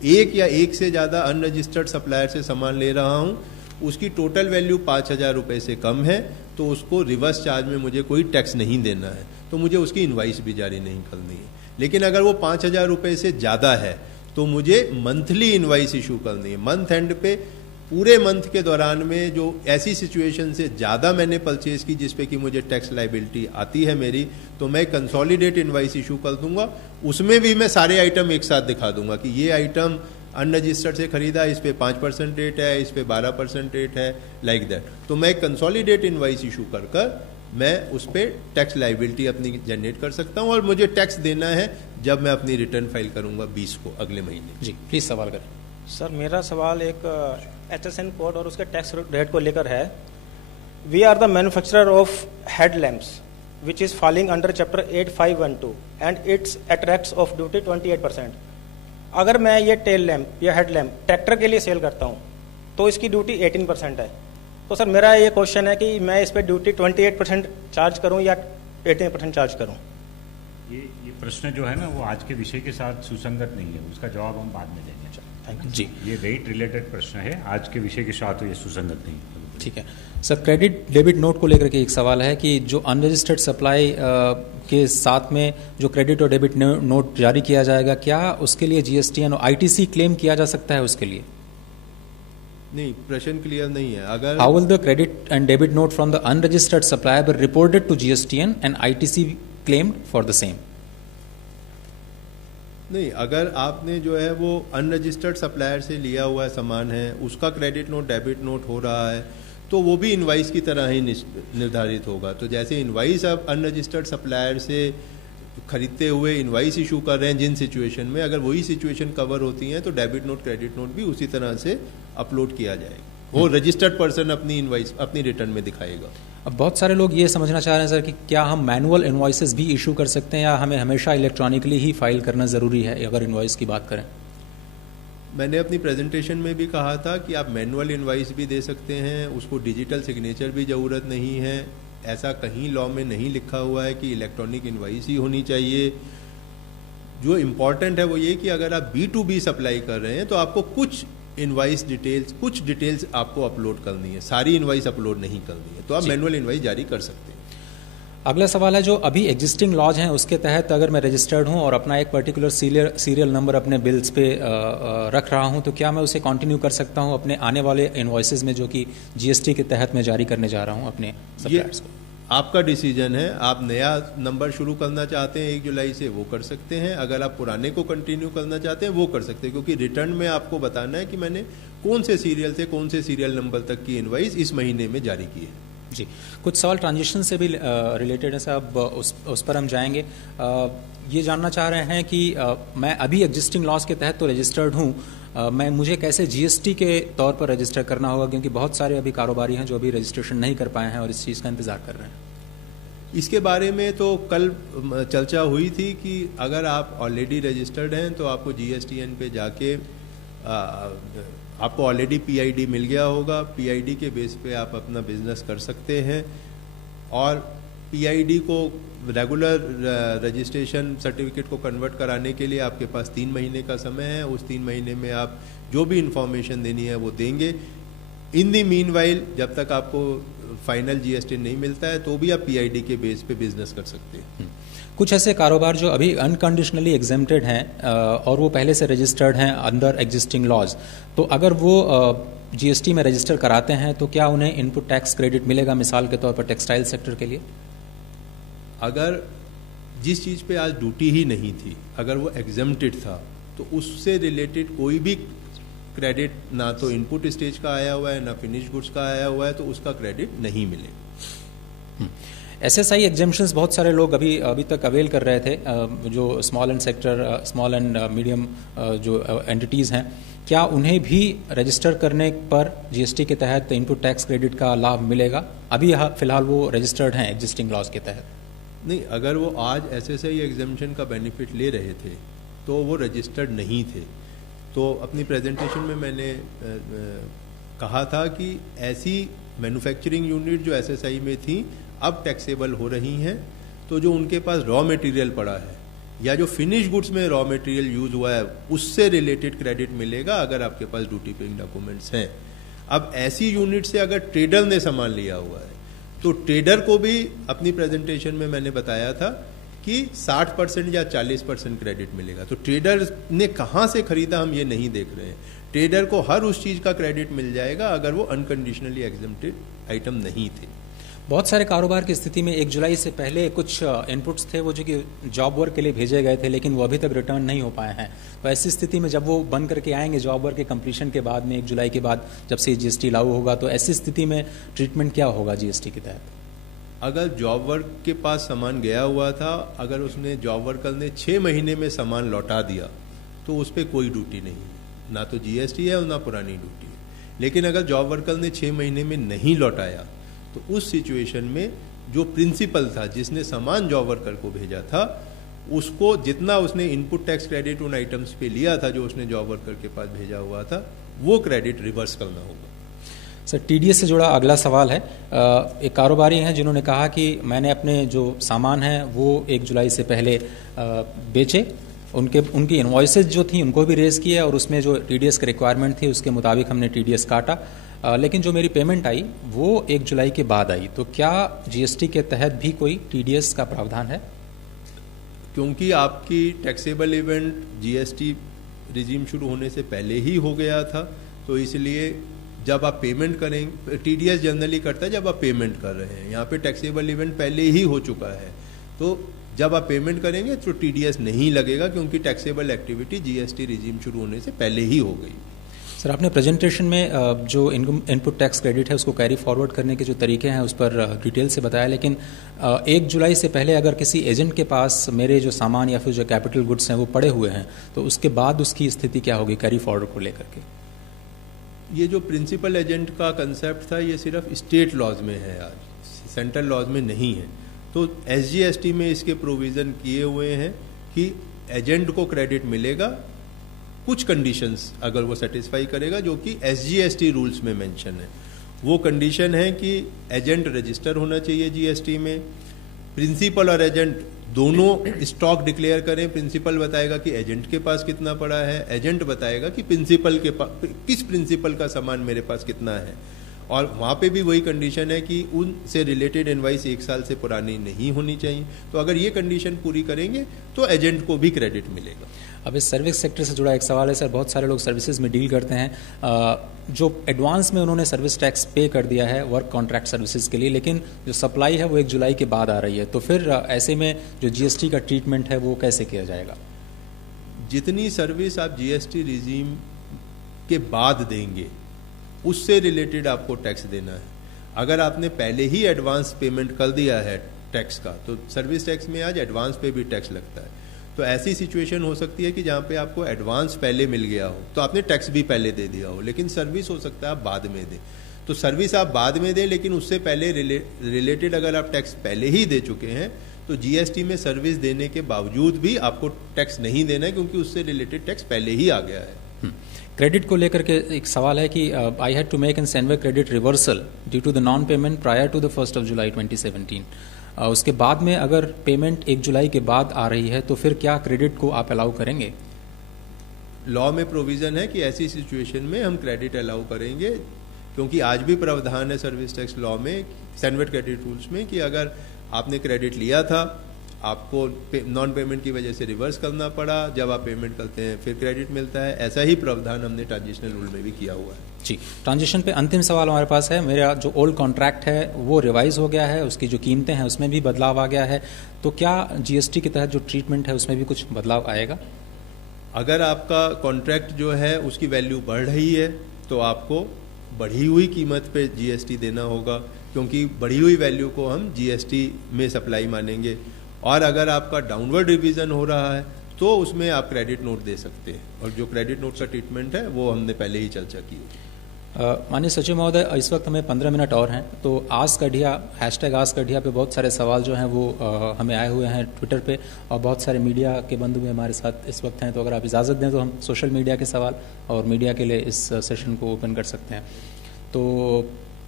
एक या एक से ज़्यादा अनरजिस्टर्ड सप्लायर से सामान ले रहा हूँ, उसकी टोटल वैल्यू 5,000 रुपये से कम है, तो उसको रिवर्स चार्ज में मुझे कोई टैक्स नहीं देना है, तो मुझे उसकी इनवाइस भी जारी नहीं करनी है। लेकिन अगर वो 5,000 रुपये से ज़्यादा है तो मुझे मंथली इनवाइस इशू करनी है। मंथ एंड पे पूरे मंथ के दौरान में जो ऐसी सिचुएशन से ज़्यादा मैंने परचेज की जिस पे कि मुझे टैक्स लाइबिलिटी आती है मेरी, तो मैं कंसोलिडेट इनवाइस इशू कर दूंगा। उसमें भी मैं सारे आइटम एक साथ दिखा दूंगा कि ये आइटम अनरजिस्टर्ड से खरीदा, इस पे 5% रेट है, इस पे 12% रेट है, लाइक दैट। तो मैं कंसोलिडेट इनवाइस इशू कर मैं उस पर टैक्स लाइबिलिटी अपनी जनरेट कर सकता हूं, और मुझे टैक्स देना है जब मैं अपनी रिटर्न फाइल करूंगा 20 को अगले महीने। जी प्लीज सवाल करें। सर मेरा सवाल एक HSN कोड और उसके टैक्स रेट को लेकर है। We are the manufacturer of head lamps which is falling under chapter 8512 and it's at rates of duty 28%। अगर मैं ये टेल लैम्प या हेड लैम्प ट्रैक्टर के लिए सेल करता हूँ तो इसकी ड्यूटी 18% है। तो सर मेरा ये क्वेश्चन है कि मैं इस पर ड्यूटी 28% चार्ज करूं या 18% चार्ज करूं? ये प्रश्न जो है ना वो आज के विषय के साथ सुसंगत नहीं है, उसका जवाब हम बाद में देंगे। थैंक यू जी। ये रेट रिलेटेड प्रश्न है, आज के विषय के साथ ये सुसंगत नहीं है। ठीक है सर। क्रेडिट डेबिट नोट को लेकर के एक सवाल है कि जो अनरजिस्टर्ड सप्लाई के साथ में जो क्रेडिट और डेबिट नोट जारी किया जाएगा, क्या उसके लिए GSTN और ITC क्लेम किया जा सकता है उसके लिए? नहीं, प्रश्न क्लियर नहीं है। अगर How will the credit and debit note from the unregistered supplier be reported to GSTN and ITC claimed for the same? नहीं, अगर आपने जो है वो अनरजिस्टर्ड सप्लायर से लिया हुआ सामान है, उसका क्रेडिट नोट डेबिट नोट हो रहा है, तो वो भी इनवाइस की तरह ही निर्धारित होगा। तो जैसे इनवाइस आप अनरजिस्टर्ड सप्लायर से खरीदते हुए इनवाइस इशू कर रहे हैं जिन सिचुएशन में, अगर वही सिचुएशन कवर होती हैं तो डेबिट नोट क्रेडिट नोट भी उसी तरह से अपलोड किया जाएगा। वो रजिस्टर्ड पर्सन अपनी इनवाइस अपनी रिटर्न में दिखाएगा। अब बहुत सारे लोग ये समझना चाह रहे हैं सर कि क्या हम मैनुअल इनवॉइसेस भी इशू कर सकते हैं या हमें हमेशा इलेक्ट्रॉनिकली ही फाइल करना ज़रूरी है अगर इनवॉइस की बात करें? मैंने अपनी प्रेजेंटेशन में भी कहा था कि आप मैनुअल इनवाइस भी दे सकते हैं, उसको डिजिटल सिग्नेचर भी ज़रूरत नहीं है। ऐसा कहीं लॉ में नहीं लिखा हुआ है कि इलेक्ट्रॉनिक इनवाइस ही होनी चाहिए। जो इम्पॉर्टेंट है वो ये कि अगर आप B2B सप्लाई कर रहे हैं तो आपको कुछ इनवाइस डिटेल्स, कुछ डिटेल्स आपको अपलोड करनी है, सारी इनवाइस अपलोड नहीं करनी है, तो आप मैनुअल इनवाइस जारी कर सकते हैं। अगला सवाल है, जो अभी एग्जिस्टिंग लॉज हैं उसके तहत अगर मैं रजिस्टर्ड हूं और अपना एक पर्टिकुलर सीरियल नंबर अपने बिल्स पे रख रहा हूं, तो क्या मैं उसे कंटिन्यू कर सकता हूं अपने आने वाले इनवॉइसेस में जो कि GST के तहत मैं जारी करने जा रहा हूं अपने सप्लायर्स को? आपका डिसीजन है। आप नया नंबर शुरू करना चाहते हैं 1 जुलाई से, वो कर सकते हैं। अगर आप पुराने को कंटिन्यू करना चाहते हैं वो कर सकते हैं, क्योंकि रिटर्न में आपको बताना है कि मैंने कौन से सीरियल से कौन से सीरियल नंबर तक की इनवाइस इस महीने में जारी की है। जी, कुछ सवाल ट्रांजिशन से भी रिलेटेड है साहब, उस पर हम जाएंगे। ये जानना चाह रहे हैं कि मैं अभी एग्जिस्टिंग लॉज के तहत तो रजिस्टर्ड हूँ, मैं मुझे कैसे जीएसटी के तौर पर रजिस्टर करना होगा, क्योंकि बहुत सारे अभी कारोबारी हैं जो अभी रजिस्ट्रेशन नहीं कर पाए हैं और इस चीज़ का इंतजार कर रहे हैं। इसके बारे में तो कल चर्चा हुई थी कि अगर आप ऑलरेडी रजिस्टर्ड हैं तो आपको जीएसटीएन पे जाके आपको ऑलरेडी पीआईडी मिल गया होगा, पीआईडी के बेस पे आप अपना बिजनेस कर सकते हैं। और पीआईडी को रेगुलर रजिस्ट्रेशन सर्टिफिकेट को कन्वर्ट कराने के लिए आपके पास 3 महीने का समय है। उस 3 महीने में आप जो भी इंफॉर्मेशन देनी है वो देंगे। इन दी मीनवाइल जब तक आपको फाइनल जीएसटी नहीं मिलता है तो भी आप पीआईडी के बेस पे बिजनेस कर सकते हैं। कुछ ऐसे कारोबार जो अभी अनकंडीशनली एग्जेम्प्टेड हैं और वो पहले से रजिस्टर्ड हैं अंडर एग्जिस्टिंग लॉज, तो अगर वो जीएसटी में रजिस्टर कराते हैं तो क्या उन्हें इनपुट टैक्स क्रेडिट मिलेगा, मिसाल के तौर पर टेक्सटाइल सेक्टर के लिए? अगर जिस चीज़ पे आज ड्यूटी ही नहीं थी, अगर वो एग्जेम्प्टेड था तो उससे रिलेटेड कोई भी क्रेडिट ना तो इनपुट स्टेज का आया हुआ है ना फिनिश गुड्स का आया हुआ है, तो उसका क्रेडिट नहीं मिलेगा। एसएसआई एग्जेम्पशंस बहुत सारे लोग अभी तक अवेल कर रहे थे, जो small and sector, small and medium जो एंटिटीज़ हैं, क्या उन्हें भी रजिस्टर करने पर जीएसटी के तहत इनपुट टैक्स क्रेडिट का लाभ मिलेगा? अभी फिलहाल वो रजिस्टर्ड हैं एग्जिस्टिंग लॉज के तहत। नहीं, अगर वो आज एसएसआई एग्जेम्पशन का बेनिफिट ले रहे थे तो वो रजिस्टर्ड नहीं थे। तो अपनी प्रेजेंटेशन में मैंने कहा था कि ऐसी मैन्युफैक्चरिंग यूनिट जो एसएसआई में थी अब टैक्सेबल हो रही हैं, तो जो उनके पास रॉ मटेरियल पड़ा है या जो फिनिश गुड्स में रॉ मटेरियल यूज हुआ है उससे रिलेटेड क्रेडिट मिलेगा अगर आपके पास ड्यूटी पेइंग डॉक्यूमेंट्स हैं। अब ऐसी यूनिट से अगर ट्रेडर ने सामान लिया हुआ है तो ट्रेडर को भी अपनी प्रेजेंटेशन में मैंने बताया था कि 60% या 40% क्रेडिट मिलेगा। तो ट्रेडर ने कहाँ से खरीदा हम ये नहीं देख रहे हैं, ट्रेडर को हर उस चीज़ का क्रेडिट मिल जाएगा अगर वो अनकंडीशनली एग्जेम्प्टेड आइटम नहीं थे। बहुत सारे कारोबार की स्थिति में 1 जुलाई से पहले कुछ इनपुट्स थे वो जो कि जॉब वर्क के लिए भेजे गए थे, लेकिन वो अभी तक रिटर्न नहीं हो पाए हैं। तो ऐसी स्थिति में जब वो बन करके आएंगे जॉब वर्क के कंप्लीशन के बाद में 1 जुलाई के बाद जब से जीएसटी लागू होगा, तो ऐसी स्थिति में ट्रीटमेंट क्या होगा जीएसटी के तहत? अगर जॉब वर्क के पास सामान गया हुआ था, अगर उसने जॉब वर्कर ने 6 महीने में सामान लौटा दिया तो उस पर कोई ड्यूटी नहीं है, ना तो जीएसटी है और ना पुरानी ड्यूटी है। लेकिन अगर जॉब वर्कर ने 6 महीने में नहीं लौटाया तो उस सिचुएशन में जो प्रिंसिपल था जिसने सामान जॉब वर्कर को भेजा था उसको जितना उसने इनपुट टैक्स क्रेडिट उन आइटम्स पे लिया था जो उसने जॉब वर्कर के पास भेजा हुआ था वो क्रेडिट रिवर्स करना होगा। सर, टीडीएस से जुड़ा अगला सवाल है। एक कारोबारी हैं जिन्होंने कहा कि मैंने अपने जो सामान है वो 1 जुलाई से पहले बेचे, उनकी इनवॉइसेस जो थी उनको भी रेज किया और उसमें जो टीडीएस की रिक्वायरमेंट थी उसके मुताबिक हमने टीडीएस काटा, लेकिन जो मेरी पेमेंट आई वो 1 जुलाई के बाद आई। तो क्या जीएसटी के तहत भी कोई टीडीएस का प्रावधान है? क्योंकि आपकी टैक्सेबल इवेंट जीएसटी रिजीम शुरू होने से पहले ही हो गया था, तो इसलिए जब आप पेमेंट करेंगे, टीडीएस जनरली करता है जब आप पेमेंट कर रहे हैं, यहाँ पे टैक्सेबल इवेंट पहले ही हो चुका है, तो जब आप पेमेंट करेंगे तो टीडीएस नहीं लगेगा क्योंकि टैक्सेबल एक्टिविटी जीएसटी रिजीम शुरू होने से पहले ही हो गई। सर, आपने प्रेजेंटेशन में जो इनपुट टैक्स क्रेडिट है उसको कैरी फॉरवर्ड करने के जो तरीके हैं उस पर डिटेल से बताया, लेकिन 1 जुलाई से पहले अगर किसी एजेंट के पास मेरे जो सामान या फिर जो कैपिटल गुड्स हैं वो पड़े हुए हैं तो उसके बाद उसकी स्थिति क्या होगी कैरी फॉरवर्ड को लेकर के? ये जो प्रिंसिपल एजेंट का कंसेप्ट था ये सिर्फ स्टेट लॉज में है, आज सेंट्रल लॉज में नहीं है। तो एसजीएसटी में इसके प्रोविज़न किए हुए हैं कि एजेंट को क्रेडिट मिलेगा कुछ कंडीशंस अगर वो सेटिस्फाई करेगा, जो कि एसजीएसटी रूल्स में मेंशन है। वो कंडीशन है कि एजेंट रजिस्टर होना चाहिए जीएसटी में, प्रिंसिपल और एजेंट दोनों स्टॉक डिक्लेयर करें। प्रिंसिपल बताएगा कि एजेंट के पास कितना पड़ा है, एजेंट बताएगा कि प्रिंसिपल के पास किस प्रिंसिपल का सामान मेरे पास कितना है। और वहाँ पे भी वही कंडीशन है कि उनसे रिलेटेड इनवाइस 1 साल से पुरानी नहीं होनी चाहिए। तो अगर ये कंडीशन पूरी करेंगे तो एजेंट को भी क्रेडिट मिलेगा। अब इस सर्विस सेक्टर से जुड़ा एक सवाल है सर, बहुत सारे लोग सर्विसेज में डील करते हैं, जो एडवांस में उन्होंने सर्विस टैक्स पे कर दिया है वर्क कॉन्ट्रैक्ट सर्विसेज के लिए, लेकिन जो सप्लाई है वो 1 जुलाई के बाद आ रही है, तो फिर ऐसे में जो जीएसटी का ट्रीटमेंट है वो कैसे किया जाएगा? जितनी सर्विस आप जीएसटी रिजीम के बाद देंगे उससे रिलेटेड आपको टैक्स देना है। अगर आपने पहले ही एडवांस पेमेंट कर दिया है टैक्स का, तो सर्विस टैक्स में आज एडवांस पे भी टैक्स लगता है। तो ऐसी सिचुएशन हो सकती है कि जहाँ पे आपको एडवांस पहले मिल गया हो, तो आपने टैक्स भी पहले दे दिया हो, लेकिन सर्विस हो सकता है आप बाद में दें। तो सर्विस आप बाद में दें, लेकिन उससे पहले रिलेटेड अगर आप टैक्स पहले ही दे चुके हैं, तो जीएसटी में सर्विस देने के बावजूद भी आपको टैक्स नहीं देना है, क्योंकि उससे रिलेटेड टैक्स पहले ही आ गया है। क्रेडिट को लेकर के एक सवाल है कि I had to make an sandwich credit reversal due to the non payment prior to the 1 July 2017। उसके बाद में अगर पेमेंट 1 जुलाई के बाद आ रही है तो फिर क्या क्रेडिट को आप अलाउ करेंगे? लॉ में प्रोविजन है कि ऐसी सिचुएशन में हम क्रेडिट अलाउ करेंगे, क्योंकि आज भी प्रावधान है सर्विस टैक्स लॉ में, सैंडविच क्रेडिट रूल्स में, कि अगर आपने क्रेडिट लिया था, आपको नॉन पेमेंट की वजह से रिवर्स करना पड़ा, जब आप पेमेंट करते हैं फिर क्रेडिट मिलता है। ऐसा ही प्रावधान हमने ट्रांजिशनल रूल में भी किया हुआ है। जी, ट्रांजिशन पे अंतिम सवाल हमारे पास है। मेरा जो ओल्ड कॉन्ट्रैक्ट है वो रिवाइज हो गया है, उसकी जो कीमतें हैं उसमें भी बदलाव आ गया है, तो क्या जीएसटी के तहत जो ट्रीटमेंट है उसमें भी कुछ बदलाव आएगा? अगर आपका कॉन्ट्रैक्ट जो है उसकी वैल्यू बढ़ रही है, तो आपको बढ़ी हुई कीमत पे जीएसटी देना होगा, क्योंकि बढ़ी हुई वैल्यू को हम जीएसटी में सप्लाई मानेंगे। और अगर आपका डाउनवर्ड रिवीजन हो रहा है तो उसमें आप क्रेडिट नोट दे सकते हैं, और जो क्रेडिट नोट का ट्रीटमेंट है वो हमने पहले ही चर्चा की है। माननीय सचिव महोदय, इस वक्त हमें 15 मिनट और हैं, तो ask Adhia hashtag ask Adhia पे बहुत सारे सवाल जो हैं वो हमें आए हुए हैं ट्विटर पे, और बहुत सारे मीडिया के बंधु भी हमारे साथ इस वक्त हैं। तो अगर आप इजाज़त दें तो हम सोशल मीडिया के सवाल और मीडिया के लिए इस सेशन को ओपन कर सकते हैं। तो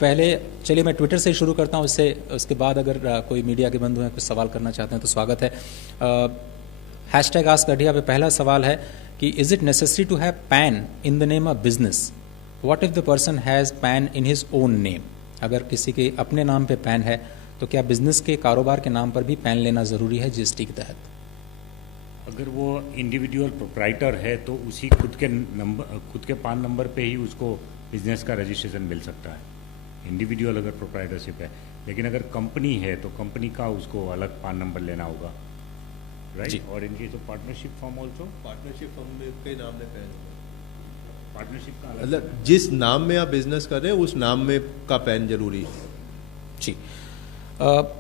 पहले चलिए मैं ट्विटर से शुरू करता हूँ, उसके बाद अगर कोई मीडिया के बंधु हैं कुछ सवाल करना चाहते हैं तो स्वागत है। हैशटैग आस्क अढ़िया पे पहला सवाल है कि is it necessary to have PAN in the name of business? What if the person has PAN in his own name? अगर किसी के अपने नाम पे पैन है तो क्या बिजनेस के कारोबार के नाम पर भी पैन लेना ज़रूरी है जीएसटी के तहत? अगर वो इंडिविजुअल प्रोप्राइटर है तो उसी खुद के पान नंबर पे ही उसको बिजनेस का रजिस्ट्रेशन मिल सकता है, इंडिविजुअल अगर प्रोप्राइटरशिप है। लेकिन अगर कंपनी है तो कंपनी का उसको अलग पान नंबर लेना होगा, राइट? और इनकी तो partnership form also, partnership form में कई नाम में पैन, पार्टनरशिप का मतलब जिस नाम में आप बिजनेस कर रहे हैं उस नाम में का पैन जरूरी है। जी,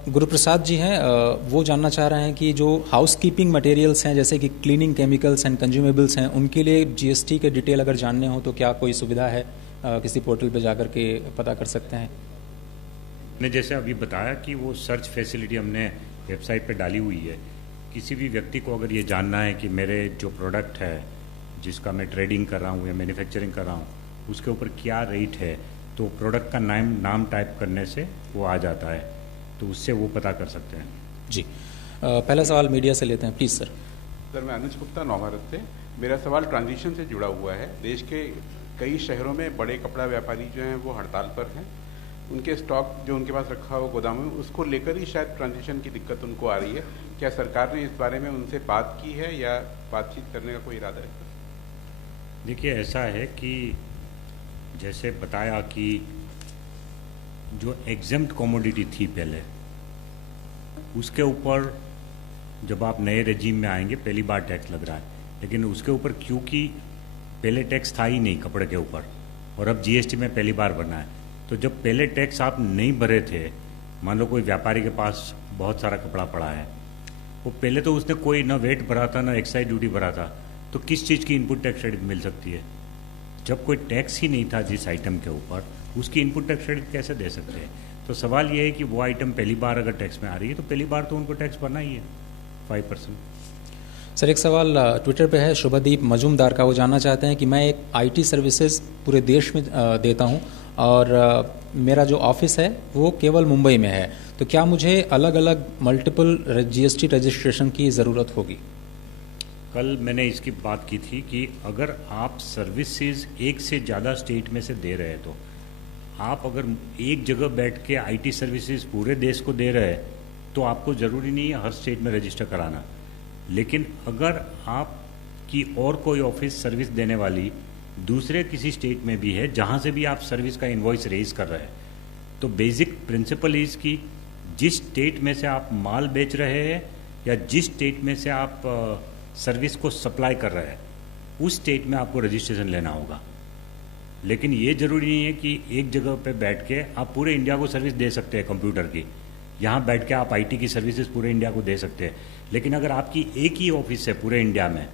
गुरुप्रसाद जी हैं, वो जानना चाह रहे हैं कि जो हाउसकीपिंग मटेरियल्स हैं जैसे कि क्लीनिंग केमिकल्स एंड कंज्यूमेबल्स हैं, उनके लिए जीएसटी के डिटेल अगर जानने हो तो क्या कोई सुविधा है? किसी पोर्टल पे जाकर के पता कर सकते हैं? ने जैसे अभी बताया कि वो सर्च फैसिलिटी हमने वेबसाइट पे डाली हुई है। किसी भी व्यक्ति को अगर ये जानना है कि मेरे जो प्रोडक्ट है जिसका मैं ट्रेडिंग कर रहा हूँ या मैन्युफैक्चरिंग कर रहा हूँ उसके ऊपर क्या रेट है, तो प्रोडक्ट का नाम टाइप करने से वो आ जाता है, तो उससे वो पता कर सकते हैं। जी, पहला सवाल मीडिया से लेते हैं, प्लीज़ सर। सर, मैं अनुज गुप्ता नवभारत से। मेरा सवाल ट्रांजिशन से जुड़ा हुआ है। देश के कई शहरों में बड़े कपड़ा व्यापारी जो हैं वो हड़ताल पर हैं। उनके स्टॉक जो उनके पास रखा हुआ गोदामों में, उसको लेकर ही शायद ट्रांजिशन की दिक्कत उनको आ रही है। क्या सरकार ने इस बारे में उनसे बात की है या बातचीत करने का कोई इरादा है? देखिए, ऐसा है कि जैसे बताया कि जो एग्जेम्प्ट कमोडिटी थी पहले, उसके ऊपर जब आप नए रेजीम में आएंगे पहली बार टैक्स लग रहा है, लेकिन उसके ऊपर क्योंकि पहले टैक्स था ही नहीं कपड़े के ऊपर और अब जीएसटी में पहली बार भरना है, तो जब पहले टैक्स आप नहीं भरे थे, मान लो कोई व्यापारी के पास बहुत सारा कपड़ा पड़ा है, वो पहले तो उसने कोई ना वेट भरा था ना एक्साइज ड्यूटी भरा था, तो किस चीज़ की इनपुट टैक्स क्रेडिट मिल सकती है? जब कोई टैक्स ही नहीं था जिस आइटम के ऊपर, उसकी इनपुट टैक्स क्रेडिट कैसे दे सकते हैं? तो सवाल ये है कि वो आइटम पहली बार अगर टैक्स में आ रही है तो पहली बार तो उनको टैक्स भरना ही है 5%। सर, एक सवाल ट्विटर पे है शुभदीप मजूमदार का। वो जानना चाहते हैं कि मैं एक आईटी सर्विसेज पूरे देश में देता हूं और मेरा जो ऑफिस है वो केवल मुंबई में है, तो क्या मुझे अलग अलग मल्टीपल जीएसटी रजिस्ट्रेशन की ज़रूरत होगी? कल मैंने इसकी बात की थी कि अगर आप सर्विसेज एक से ज़्यादा स्टेट में से दे रहे हैं, तो आप अगर एक जगह बैठ के आईटी सर्विसेज पूरे देश को दे रहे हैं तो आपको ज़रूरी नहीं है हर स्टेट में रजिस्टर कराना। लेकिन अगर आपकी और कोई ऑफिस सर्विस देने वाली दूसरे किसी स्टेट में भी है जहाँ से भी आप सर्विस का इन्वॉइस रेज कर रहे हैं, तो बेसिक प्रिंसिपल इज़ कि जिस स्टेट में से आप माल बेच रहे हैं या जिस स्टेट में से आप सर्विस को सप्लाई कर रहे हैं, उस स्टेट में आपको रजिस्ट्रेशन लेना होगा। लेकिन ये ज़रूरी नहीं है कि एक जगह पे बैठ के आप पूरे इंडिया को सर्विस दे सकते हैं कंप्यूटर की। यहाँ बैठ के आप आईटी की सर्विसेज पूरे इंडिया को दे सकते हैं, लेकिन अगर आपकी एक ही ऑफिस है पूरे इंडिया में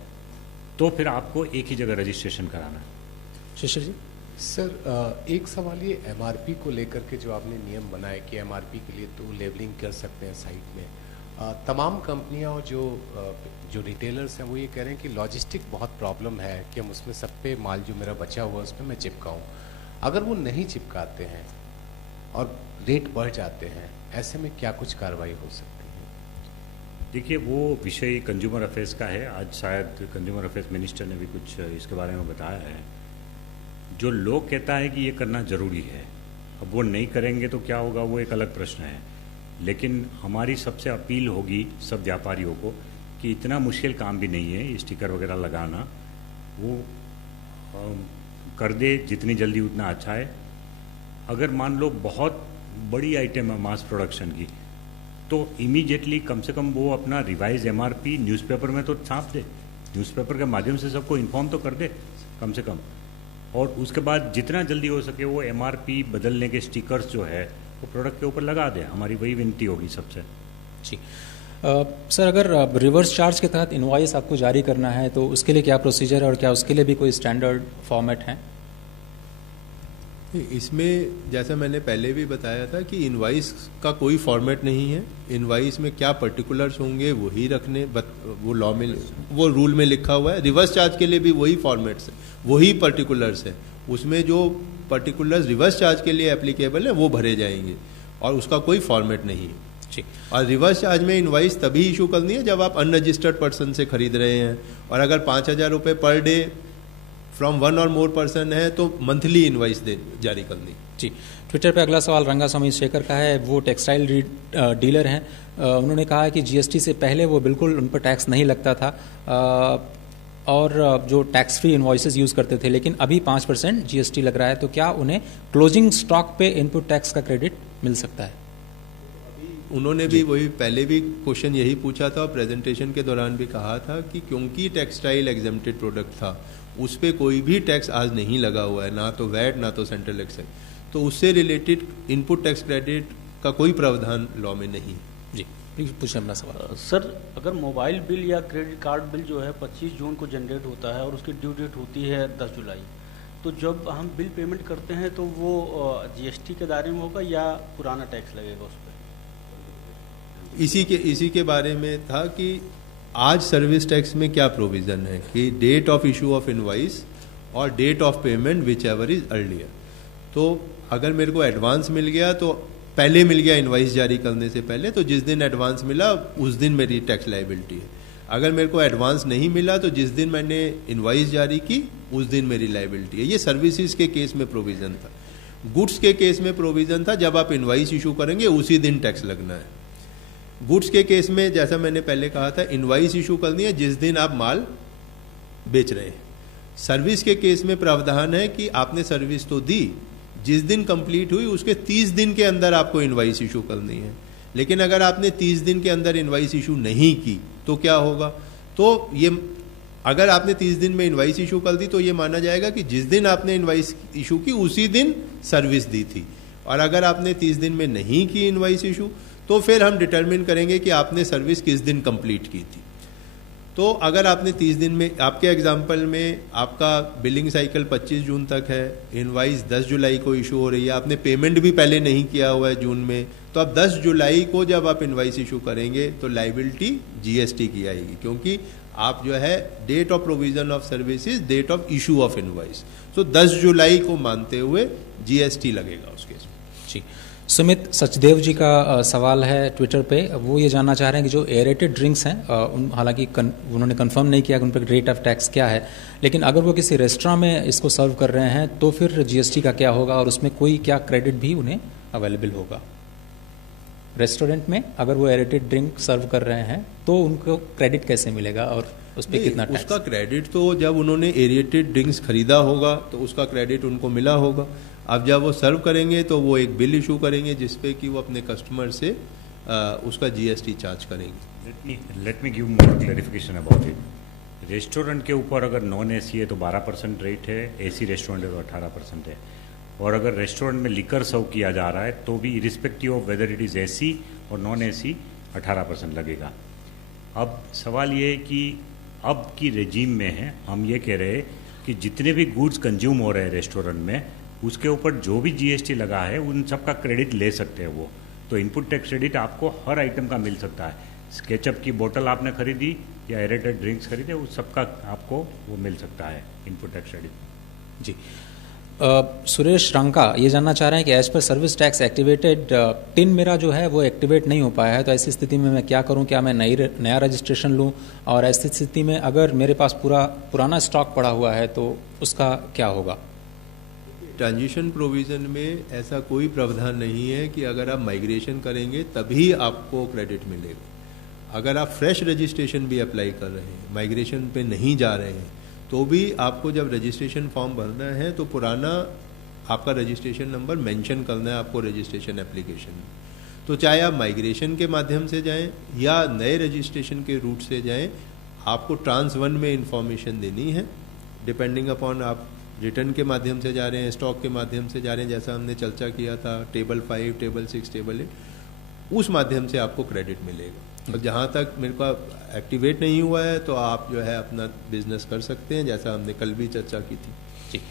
तो फिर आपको एक ही जगह रजिस्ट्रेशन कराना है। शिशिर जी। सर, एक सवाल ये एमआरपी को लेकर के जो आपने नियम बनाए कि एमआरपी के लिए तो लेबलिंग कर सकते हैं साइट में, तमाम कंपनियां और जो रिटेलर्स हैं वो ये कह रहे हैं कि लॉजिस्टिक बहुत प्रॉब्लम है कि हम उसमें सब पे माल जो मेरा बचा हुआ है उस पर मैं चिपकाऊँ। अगर वो नहीं चिपकाते हैं और रेट बढ़ जाते हैं, ऐसे में क्या कुछ कार्रवाई हो सकती है? देखिए, वो विषय कंज्यूमर अफेयर्स का है। आज शायद कंज्यूमर अफेयर्स मिनिस्टर ने भी कुछ इसके बारे में बताया है। जो लोग कहता है कि ये करना ज़रूरी है, अब वो नहीं करेंगे तो क्या होगा वो एक अलग प्रश्न है। लेकिन हमारी सबसे अपील होगी सब व्यापारियों को कि इतना मुश्किल काम भी नहीं है स्टिकर वगैरह लगाना, वो कर दे जितनी जल्दी उतना अच्छा है। अगर मान लो बहुत बड़ी आइटम है मास प्रोडक्शन की, तो इमीडिएटली कम से कम वो अपना रिवाइज एमआरपी न्यूज़पेपर में तो छाप दे, न्यूज़पेपर के माध्यम से सबको इन्फॉर्म तो कर दे कम से कम, और उसके बाद जितना जल्दी हो सके वो एमआरपी बदलने के स्टिकर्स जो है वो प्रोडक्ट के ऊपर लगा दे। हमारी वही विनती होगी सबसे। जी सर, अगर रिवर्स चार्ज के तहत इनवॉइस आपको जारी करना है तो उसके लिए क्या प्रोसीजर है और क्या उसके लिए भी कोई स्टैंडर्ड फॉर्मेट है? इसमें जैसा मैंने पहले भी बताया था कि इनवाइस का कोई फॉर्मेट नहीं है। इनवाइस में क्या पर्टिकुलर्स होंगे वही रखने, वो लॉ में, वो रूल में लिखा हुआ है। रिवर्स चार्ज के लिए भी वही फॉर्मेट्स है, वही पर्टिकुलर्स है। उसमें जो पर्टिकुलर्स रिवर्स चार्ज के लिए एप्लीकेबल है वो भरे जाएंगे और उसका कोई फॉर्मेट नहीं है। और रिवर्स चार्ज में इनवाइस तभी इशू करनी है जब आप अनरजिस्टर्ड पर्सन से खरीद रहे हैं, और अगर 5,000 रुपये पर डे फ्रॉम 1 और मोर पर्सन है तो मंथली इनवाइस जारी करनी। जी, ट्विटर पे अगला सवाल रंगास्वामी शेखर का है। वो टेक्सटाइल डीलर हैं। उन्होंने कहा है कि जीएसटी से पहले वो बिल्कुल उन पर टैक्स नहीं लगता था और जो टैक्स फ्री इनवॉइसेस यूज़ करते थे, लेकिन अभी 5% जीएसटी लग रहा है, तो क्या उन्हें क्लोजिंग स्टॉक पे इनपुट टैक्स का क्रेडिट मिल सकता है? उन्होंने भी वही पहले भी क्वेश्चन यही पूछा था और प्रेजेंटेशन के दौरान भी कहा था कि क्योंकि टेक्सटाइल एग्जेम्प्टेड प्रोडक्ट था उस पर कोई भी टैक्स आज नहीं लगा हुआ है, ना तो वैट ना तो सेंट्रल एक्साइज, तो उससे रिलेटेड इनपुट टैक्स क्रेडिट का कोई प्रावधान लॉ में नहीं। जी, प्लीज पूछें अपना सवाल। सर, अगर मोबाइल बिल या क्रेडिट कार्ड बिल जो है 25 जून को जनरेट होता है और उसकी ड्यू डेट होती है 10 जुलाई, तो जब हम बिल पेमेंट करते हैं तो वो जीएसटी के दायरे में होगा या पुराना टैक्स लगेगा उस पर? इसी के बारे में था कि आज सर्विस टैक्स में क्या प्रोविज़न है कि date of issue of invoice और date of payment whichever is earlier. तो अगर मेरे को एडवांस मिल गया तो पहले मिल गया इनवाइस जारी करने से पहले, तो जिस दिन एडवांस मिला उस दिन मेरी टैक्स लायबिलिटी है। अगर मेरे को एडवांस नहीं मिला तो जिस दिन मैंने इनवाइस जारी की उस दिन मेरी लायबिलिटी है। ये सर्विसेज के केस में प्रोविज़न था। गुड्स के केस में प्रोविज़न था जब आप इनवाइस इशू करेंगे उसी दिन टैक्स लगना है। गुड्स के केस में जैसा मैंने पहले कहा था इनवाइस इशू करनी है जिस दिन आप माल बेच रहे हैं। सर्विस के केस में प्रावधान है कि आपने सर्विस तो दी, जिस दिन कंप्लीट हुई उसके 30 दिन के अंदर आपको इनवाइस इशू करनी है। लेकिन अगर आपने 30 दिन के अंदर इनवाइस इशू नहीं की तो क्या होगा? तो ये अगर आपने 30 दिन में इनवाइस इशू कर दी तो ये माना जाएगा कि जिस दिन आपने इनवाइस इशू की उसी दिन सर्विस दी थी। और अगर आपने 30 दिन में नहीं की इनवाइस इशू तो फिर हम डिटरमिन करेंगे कि आपने सर्विस किस दिन कंप्लीट की थी। तो अगर आपने 30 दिन में, आपके एग्जाम्पल में आपका बिलिंग साइकिल 25 जून तक है, इनवाइस 10 जुलाई को इशू हो रही है, आपने पेमेंट भी पहले नहीं किया हुआ है जून में, तो अब 10 जुलाई को जब आप इनवाइस इशू करेंगे तो लायबिलिटी जीएसटी की आएगी, क्योंकि आप जो है date of provision of services, date of issue of invoice, तो 10 जुलाई को मानते हुए जीएसटी लगेगा उस केस में। जी, सुमित सचदेव जी का सवाल है ट्विटर पे। वो ये जानना चाह रहे हैं कि जो एयरेटेड ड्रिंक्स हैं, हालांकि उन्होंने कंफर्म नहीं किया कि उन पर रेट ऑफ टैक्स क्या है, लेकिन अगर वो किसी रेस्टोरेंट में इसको सर्व कर रहे हैं तो फिर जीएसटी का क्या होगा और उसमें कोई क्या क्रेडिट भी उन्हें अवेलेबल होगा? रेस्टोरेंट में अगर वो एयरेटेड ड्रिंक सर्व कर रहे हैं तो उनको क्रेडिट कैसे मिलेगा और उस पर कितना टैक्स? उसका क्रेडिट तो जब उन्होंने एयरेटेड ड्रिंक्स खरीदा होगा तो उसका क्रेडिट उनको मिला होगा। अब जब वो सर्व करेंगे तो वो एक बिल इशू करेंगे जिसपे कि वो अपने कस्टमर से उसका जीएसटी चार्ज करेंगे। Let me give more clarification about it. Restaurant के ऊपर अगर नॉन एसी है तो 12% रेट है, एसी रेस्टोरेंट है तो 18% है। और अगर रेस्टोरेंट में लिकर सर्व किया जा रहा है तो भी irrespective of whether it is AC और नॉन एसी 18% लगेगा। अब सवाल ये है कि अब की रेजीम में है, हम ये कह रहे हैं कि जितने भी गुड्स कंज्यूम हो रहे हैं रेस्टोरेंट में उसके ऊपर जो भी जीएसटी लगा है उन सब का क्रेडिट ले सकते हैं वो। तो इनपुट टैक्स क्रेडिट आपको हर आइटम का मिल सकता है। स्केचअप की बोतल आपने खरीदी या एरेटेड ड्रिंक्स खरीदे, उस सब का आपको वो मिल सकता है इनपुट टैक्स क्रेडिट। जी सुरेश रंका ये जानना चाह रहे हैं कि as per service tax activated tin मेरा जो है वो एक्टिवेट नहीं हो पाया है, तो ऐसी स्थिति में मैं क्या करूं? क्या मैं नया रजिस्ट्रेशन लूं? और ऐसी स्थिति में अगर मेरे पास पुराना स्टॉक पड़ा हुआ है तो उसका क्या होगा? ट्रांजिशन प्रोविज़न में ऐसा कोई प्रावधान नहीं है कि अगर आप माइग्रेशन करेंगे तभी आपको क्रेडिट मिलेगा। अगर आप फ्रेश रजिस्ट्रेशन भी अप्लाई कर रहे हैं, माइग्रेशन पे नहीं जा रहे हैं, तो भी आपको जब रजिस्ट्रेशन फॉर्म भरना है तो पुराना आपका रजिस्ट्रेशन नंबर मेंशन करना है आपको रजिस्ट्रेशन एप्लीकेशन में। तो चाहे आप माइग्रेशन के माध्यम से जाएं या नए रजिस्ट्रेशन के रूट से जाएं, आपको ट्रांस 1 में इंफॉर्मेशन देनी है। डिपेंडिंग अपॉन आप रिटर्न के माध्यम से जा रहे हैं, स्टॉक के माध्यम से जा रहे हैं, जैसा हमने चर्चा किया था टेबल 5, टेबल 6, टेबल 8, उस माध्यम से आपको क्रेडिट मिलेगा। और जहाँ तक मेरे को एक्टिवेट नहीं हुआ है तो आप जो है अपना बिजनेस कर सकते हैं, जैसा हमने कल भी चर्चा की थी। जी,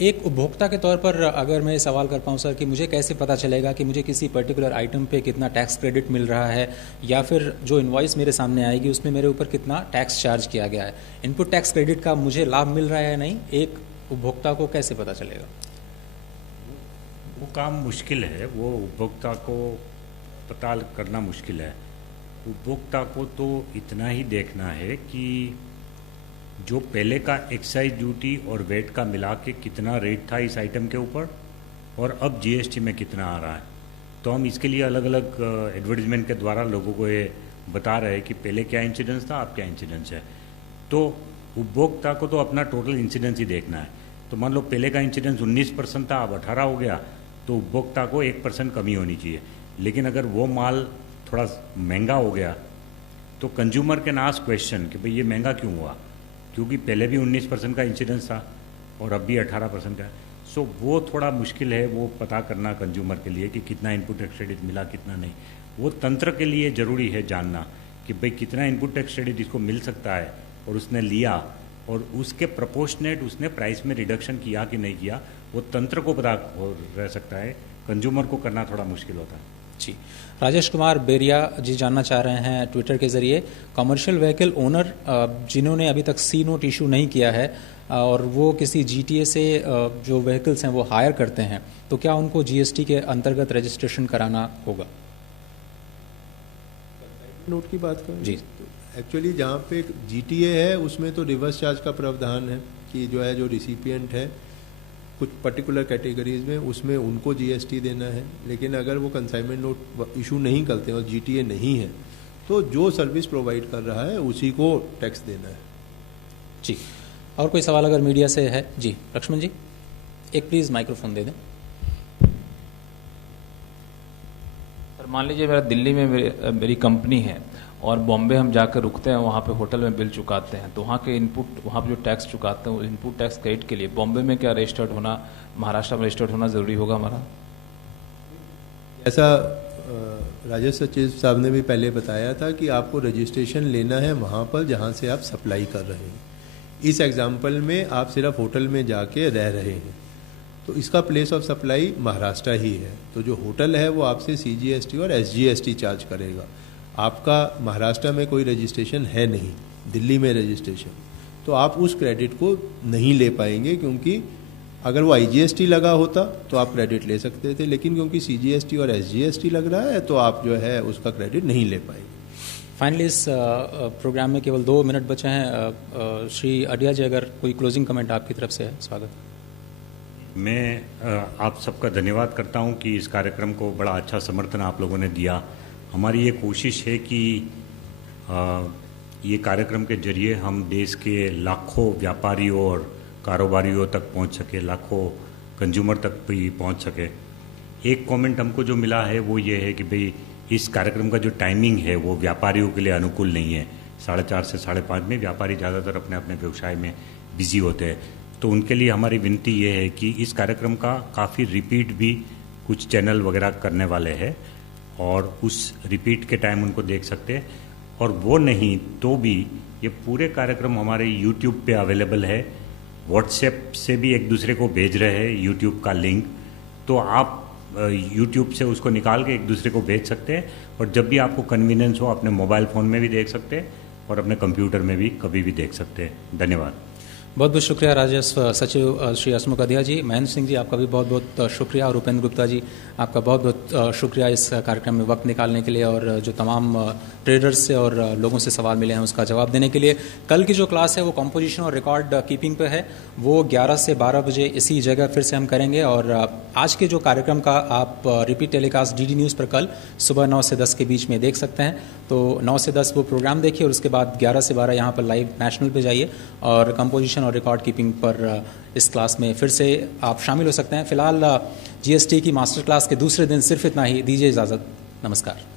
एक उपभोक्ता के तौर पर अगर मैं सवाल कर पाऊँ सर कि मुझे कैसे पता चलेगा कि मुझे किसी पर्टिकुलर आइटम पे कितना टैक्स क्रेडिट मिल रहा है, या फिर जो इनवॉइस मेरे सामने आएगी उसमें मेरे ऊपर कितना टैक्स चार्ज किया गया है? इनपुट टैक्स क्रेडिट का मुझे लाभ मिल रहा है या नहीं, एक उपभोक्ता को कैसे पता चलेगा? वो काम मुश्किल है, वो उपभोक्ता को पता करना मुश्किल है। उपभोक्ता को तो इतना ही देखना है कि जो पहले का एक्साइज ड्यूटी और वेट का मिला के कितना रेट था इस आइटम के ऊपर और अब जीएसटी में कितना आ रहा है, तो हम इसके लिए अलग अलग एडवर्टीजमेंट के द्वारा लोगों को ये बता रहे हैं कि पहले क्या इंसिडेंस था, अब क्या इंसिडेंस है। तो उपभोक्ता को तो अपना टोटल इंसिडेंस ही देखना है। तो मान लो पहले का इंसिडेंस 19% था, अब 18 हो गया, तो उपभोक्ता को 1% कमी होनी चाहिए। लेकिन अगर वो माल थोड़ा महंगा हो गया तो कंज्यूमर कैन आस्क क्वेश्चन कि भाई ये महंगा क्यों हुआ, क्योंकि पहले भी 19% का इंसिडेंस था और अब भी 18% का। सो वो थोड़ा मुश्किल है वो पता करना कंज्यूमर के लिए कि कितना इनपुट टैक्स क्रेडिट मिला कितना नहीं। वो तंत्र के लिए ज़रूरी है जानना कि भाई कितना इनपुट टैक्स क्रेडिट इसको मिल सकता है और उसने लिया और उसके प्रोपोर्शनेट उसने प्राइस में रिडक्शन किया कि नहीं किया, वो तंत्र को पता रह सकता है, कंज्यूमर को करना थोड़ा मुश्किल होता है। जी, राजेश कुमार बेरिया जी जानना चाह रहे हैं ट्विटर के जरिए, कमर्शियल व्हीकल ओनर जिन्होंने अभी तक सी नोट इशू नहीं किया है और वो किसी जीटीए से जो व्हीकल्स हैं वो हायर करते हैं, तो क्या उनको जीएसटी के अंतर्गत रजिस्ट्रेशन कराना होगा? नोट की बात करें जी, तो एक्चुअली जहाँ पे जीटीए है उसमें तो रिवर्स चार्ज का प्रावधान है कि जो है जो रिसिपिएंट है कुछ पर्टिकुलर कैटेगरीज में उसमें उनको जीएसटी देना है। लेकिन अगर वो कंसाइनमेंट नोट इशू नहीं करते और जीटीए नहीं है तो जो सर्विस प्रोवाइड कर रहा है उसी को टैक्स देना है। जी, और कोई सवाल अगर मीडिया से है? जी लक्ष्मण जी, एक प्लीज़ माइक्रोफोन दे दें। सर मान लीजिए मेरा दिल्ली में मेरी कंपनी है और बॉम्बे हम जाकर रुकते हैं, वहाँ पे होटल में बिल चुकाते हैं, तो वहाँ के इनपुट, वहाँ पे जो टैक्स चुकाते हैं इनपुट टैक्स क्रेडिट के लिए बॉम्बे में क्या रजिस्टर्ड होना, महाराष्ट्र में रजिस्टर्ड होना ज़रूरी होगा हमारा? ऐसा राजेश सचिव साहब ने भी पहले बताया था कि आपको रजिस्ट्रेशन लेना है वहाँ पर जहाँ से आप सप्लाई कर रहे हैं। इस एग्जाम्पल में आप सिर्फ होटल में जाके रह रहे हैं तो इसका प्लेस ऑफ सप्लाई महाराष्ट्र ही है, तो जो होटल है वो आपसे सीजीएसटी और एसजीएसटी चार्ज करेगा। आपका महाराष्ट्र में कोई रजिस्ट्रेशन है नहीं, दिल्ली में रजिस्ट्रेशन, तो आप उस क्रेडिट को नहीं ले पाएंगे, क्योंकि अगर वो आईजीएसटी लगा होता तो आप क्रेडिट ले सकते थे, लेकिन क्योंकि सीजीएसटी और एसजीएसटी लग रहा है तो आप जो है उसका क्रेडिट नहीं ले पाएंगे। फाइनली इस प्रोग्राम में केवल 2 मिनट बचे हैं। श्री अडिया जी, अगर कोई क्लोजिंग कमेंट आपकी तरफ से है, स्वागत। मैं आप सबका धन्यवाद करता हूं कि इस कार्यक्रम को बड़ा अच्छा समर्थन आप लोगों ने दिया। हमारी ये कोशिश है कि ये कार्यक्रम के जरिए हम देश के लाखों व्यापारियों और कारोबारियों तक पहुंच सके, लाखों कंज्यूमर तक भी पहुंच सके। एक कमेंट हमको जो मिला है वो ये है कि भाई इस कार्यक्रम का जो टाइमिंग है वो व्यापारियों के लिए अनुकूल नहीं है, 4:30 से 5:30 में। व्यापारी ज़्यादातर अपने अपने व्यवसाय में बिजी होते हैं, तो उनके लिए हमारी विनती ये है कि इस कार्यक्रम का काफ़ी रिपीट भी कुछ चैनल वगैरह करने वाले हैं और उस रिपीट के टाइम उनको देख सकते हैं। और वो नहीं तो भी ये पूरे कार्यक्रम हमारे यूट्यूब पे अवेलेबल है। व्हाट्सएप से भी एक दूसरे को भेज रहे हैं यूट्यूब का लिंक, तो आप यूट्यूब से उसको निकाल के एक दूसरे को भेज सकते हैं और जब भी आपको कन्वीनियंस हो अपने मोबाइल फ़ोन में भी देख सकते हैं और अपने कंप्यूटर में भी कभी भी देख सकते हैं। धन्यवाद। बहुत बहुत शुक्रिया राजस्व सचिव श्री हसमुख अधिया जी। महेंद्र सिंह जी आपका भी बहुत बहुत शुक्रिया और उपेंद्र गुप्ता जी आपका बहुत बहुत शुक्रिया इस कार्यक्रम में वक्त निकालने के लिए और जो तमाम ट्रेडर्स से और लोगों से सवाल मिले हैं उसका जवाब देने के लिए। कल की जो क्लास है वो कंपोजिशन और रिकॉर्ड कीपिंग पे है, वो 11 से 12 बजे इसी जगह फिर से हम करेंगे। और आज के जो कार्यक्रम का आप रिपीट टेलीकास्ट डीडी न्यूज़ पर कल सुबह 9 से 10 के बीच में देख सकते हैं। तो 9 से 10 वो प्रोग्राम देखिए और उसके बाद 11 से 12 यहाँ पर लाइव नेशनल पे जाइए और कंपोजिशन और रिकॉर्ड कीपिंग पर इस क्लास में फिर से आप शामिल हो सकते हैं। फिलहाल जीएसटी की मास्टर क्लास के दूसरे दिन सिर्फ इतना ही। दीजिए इजाज़त। नमस्कार।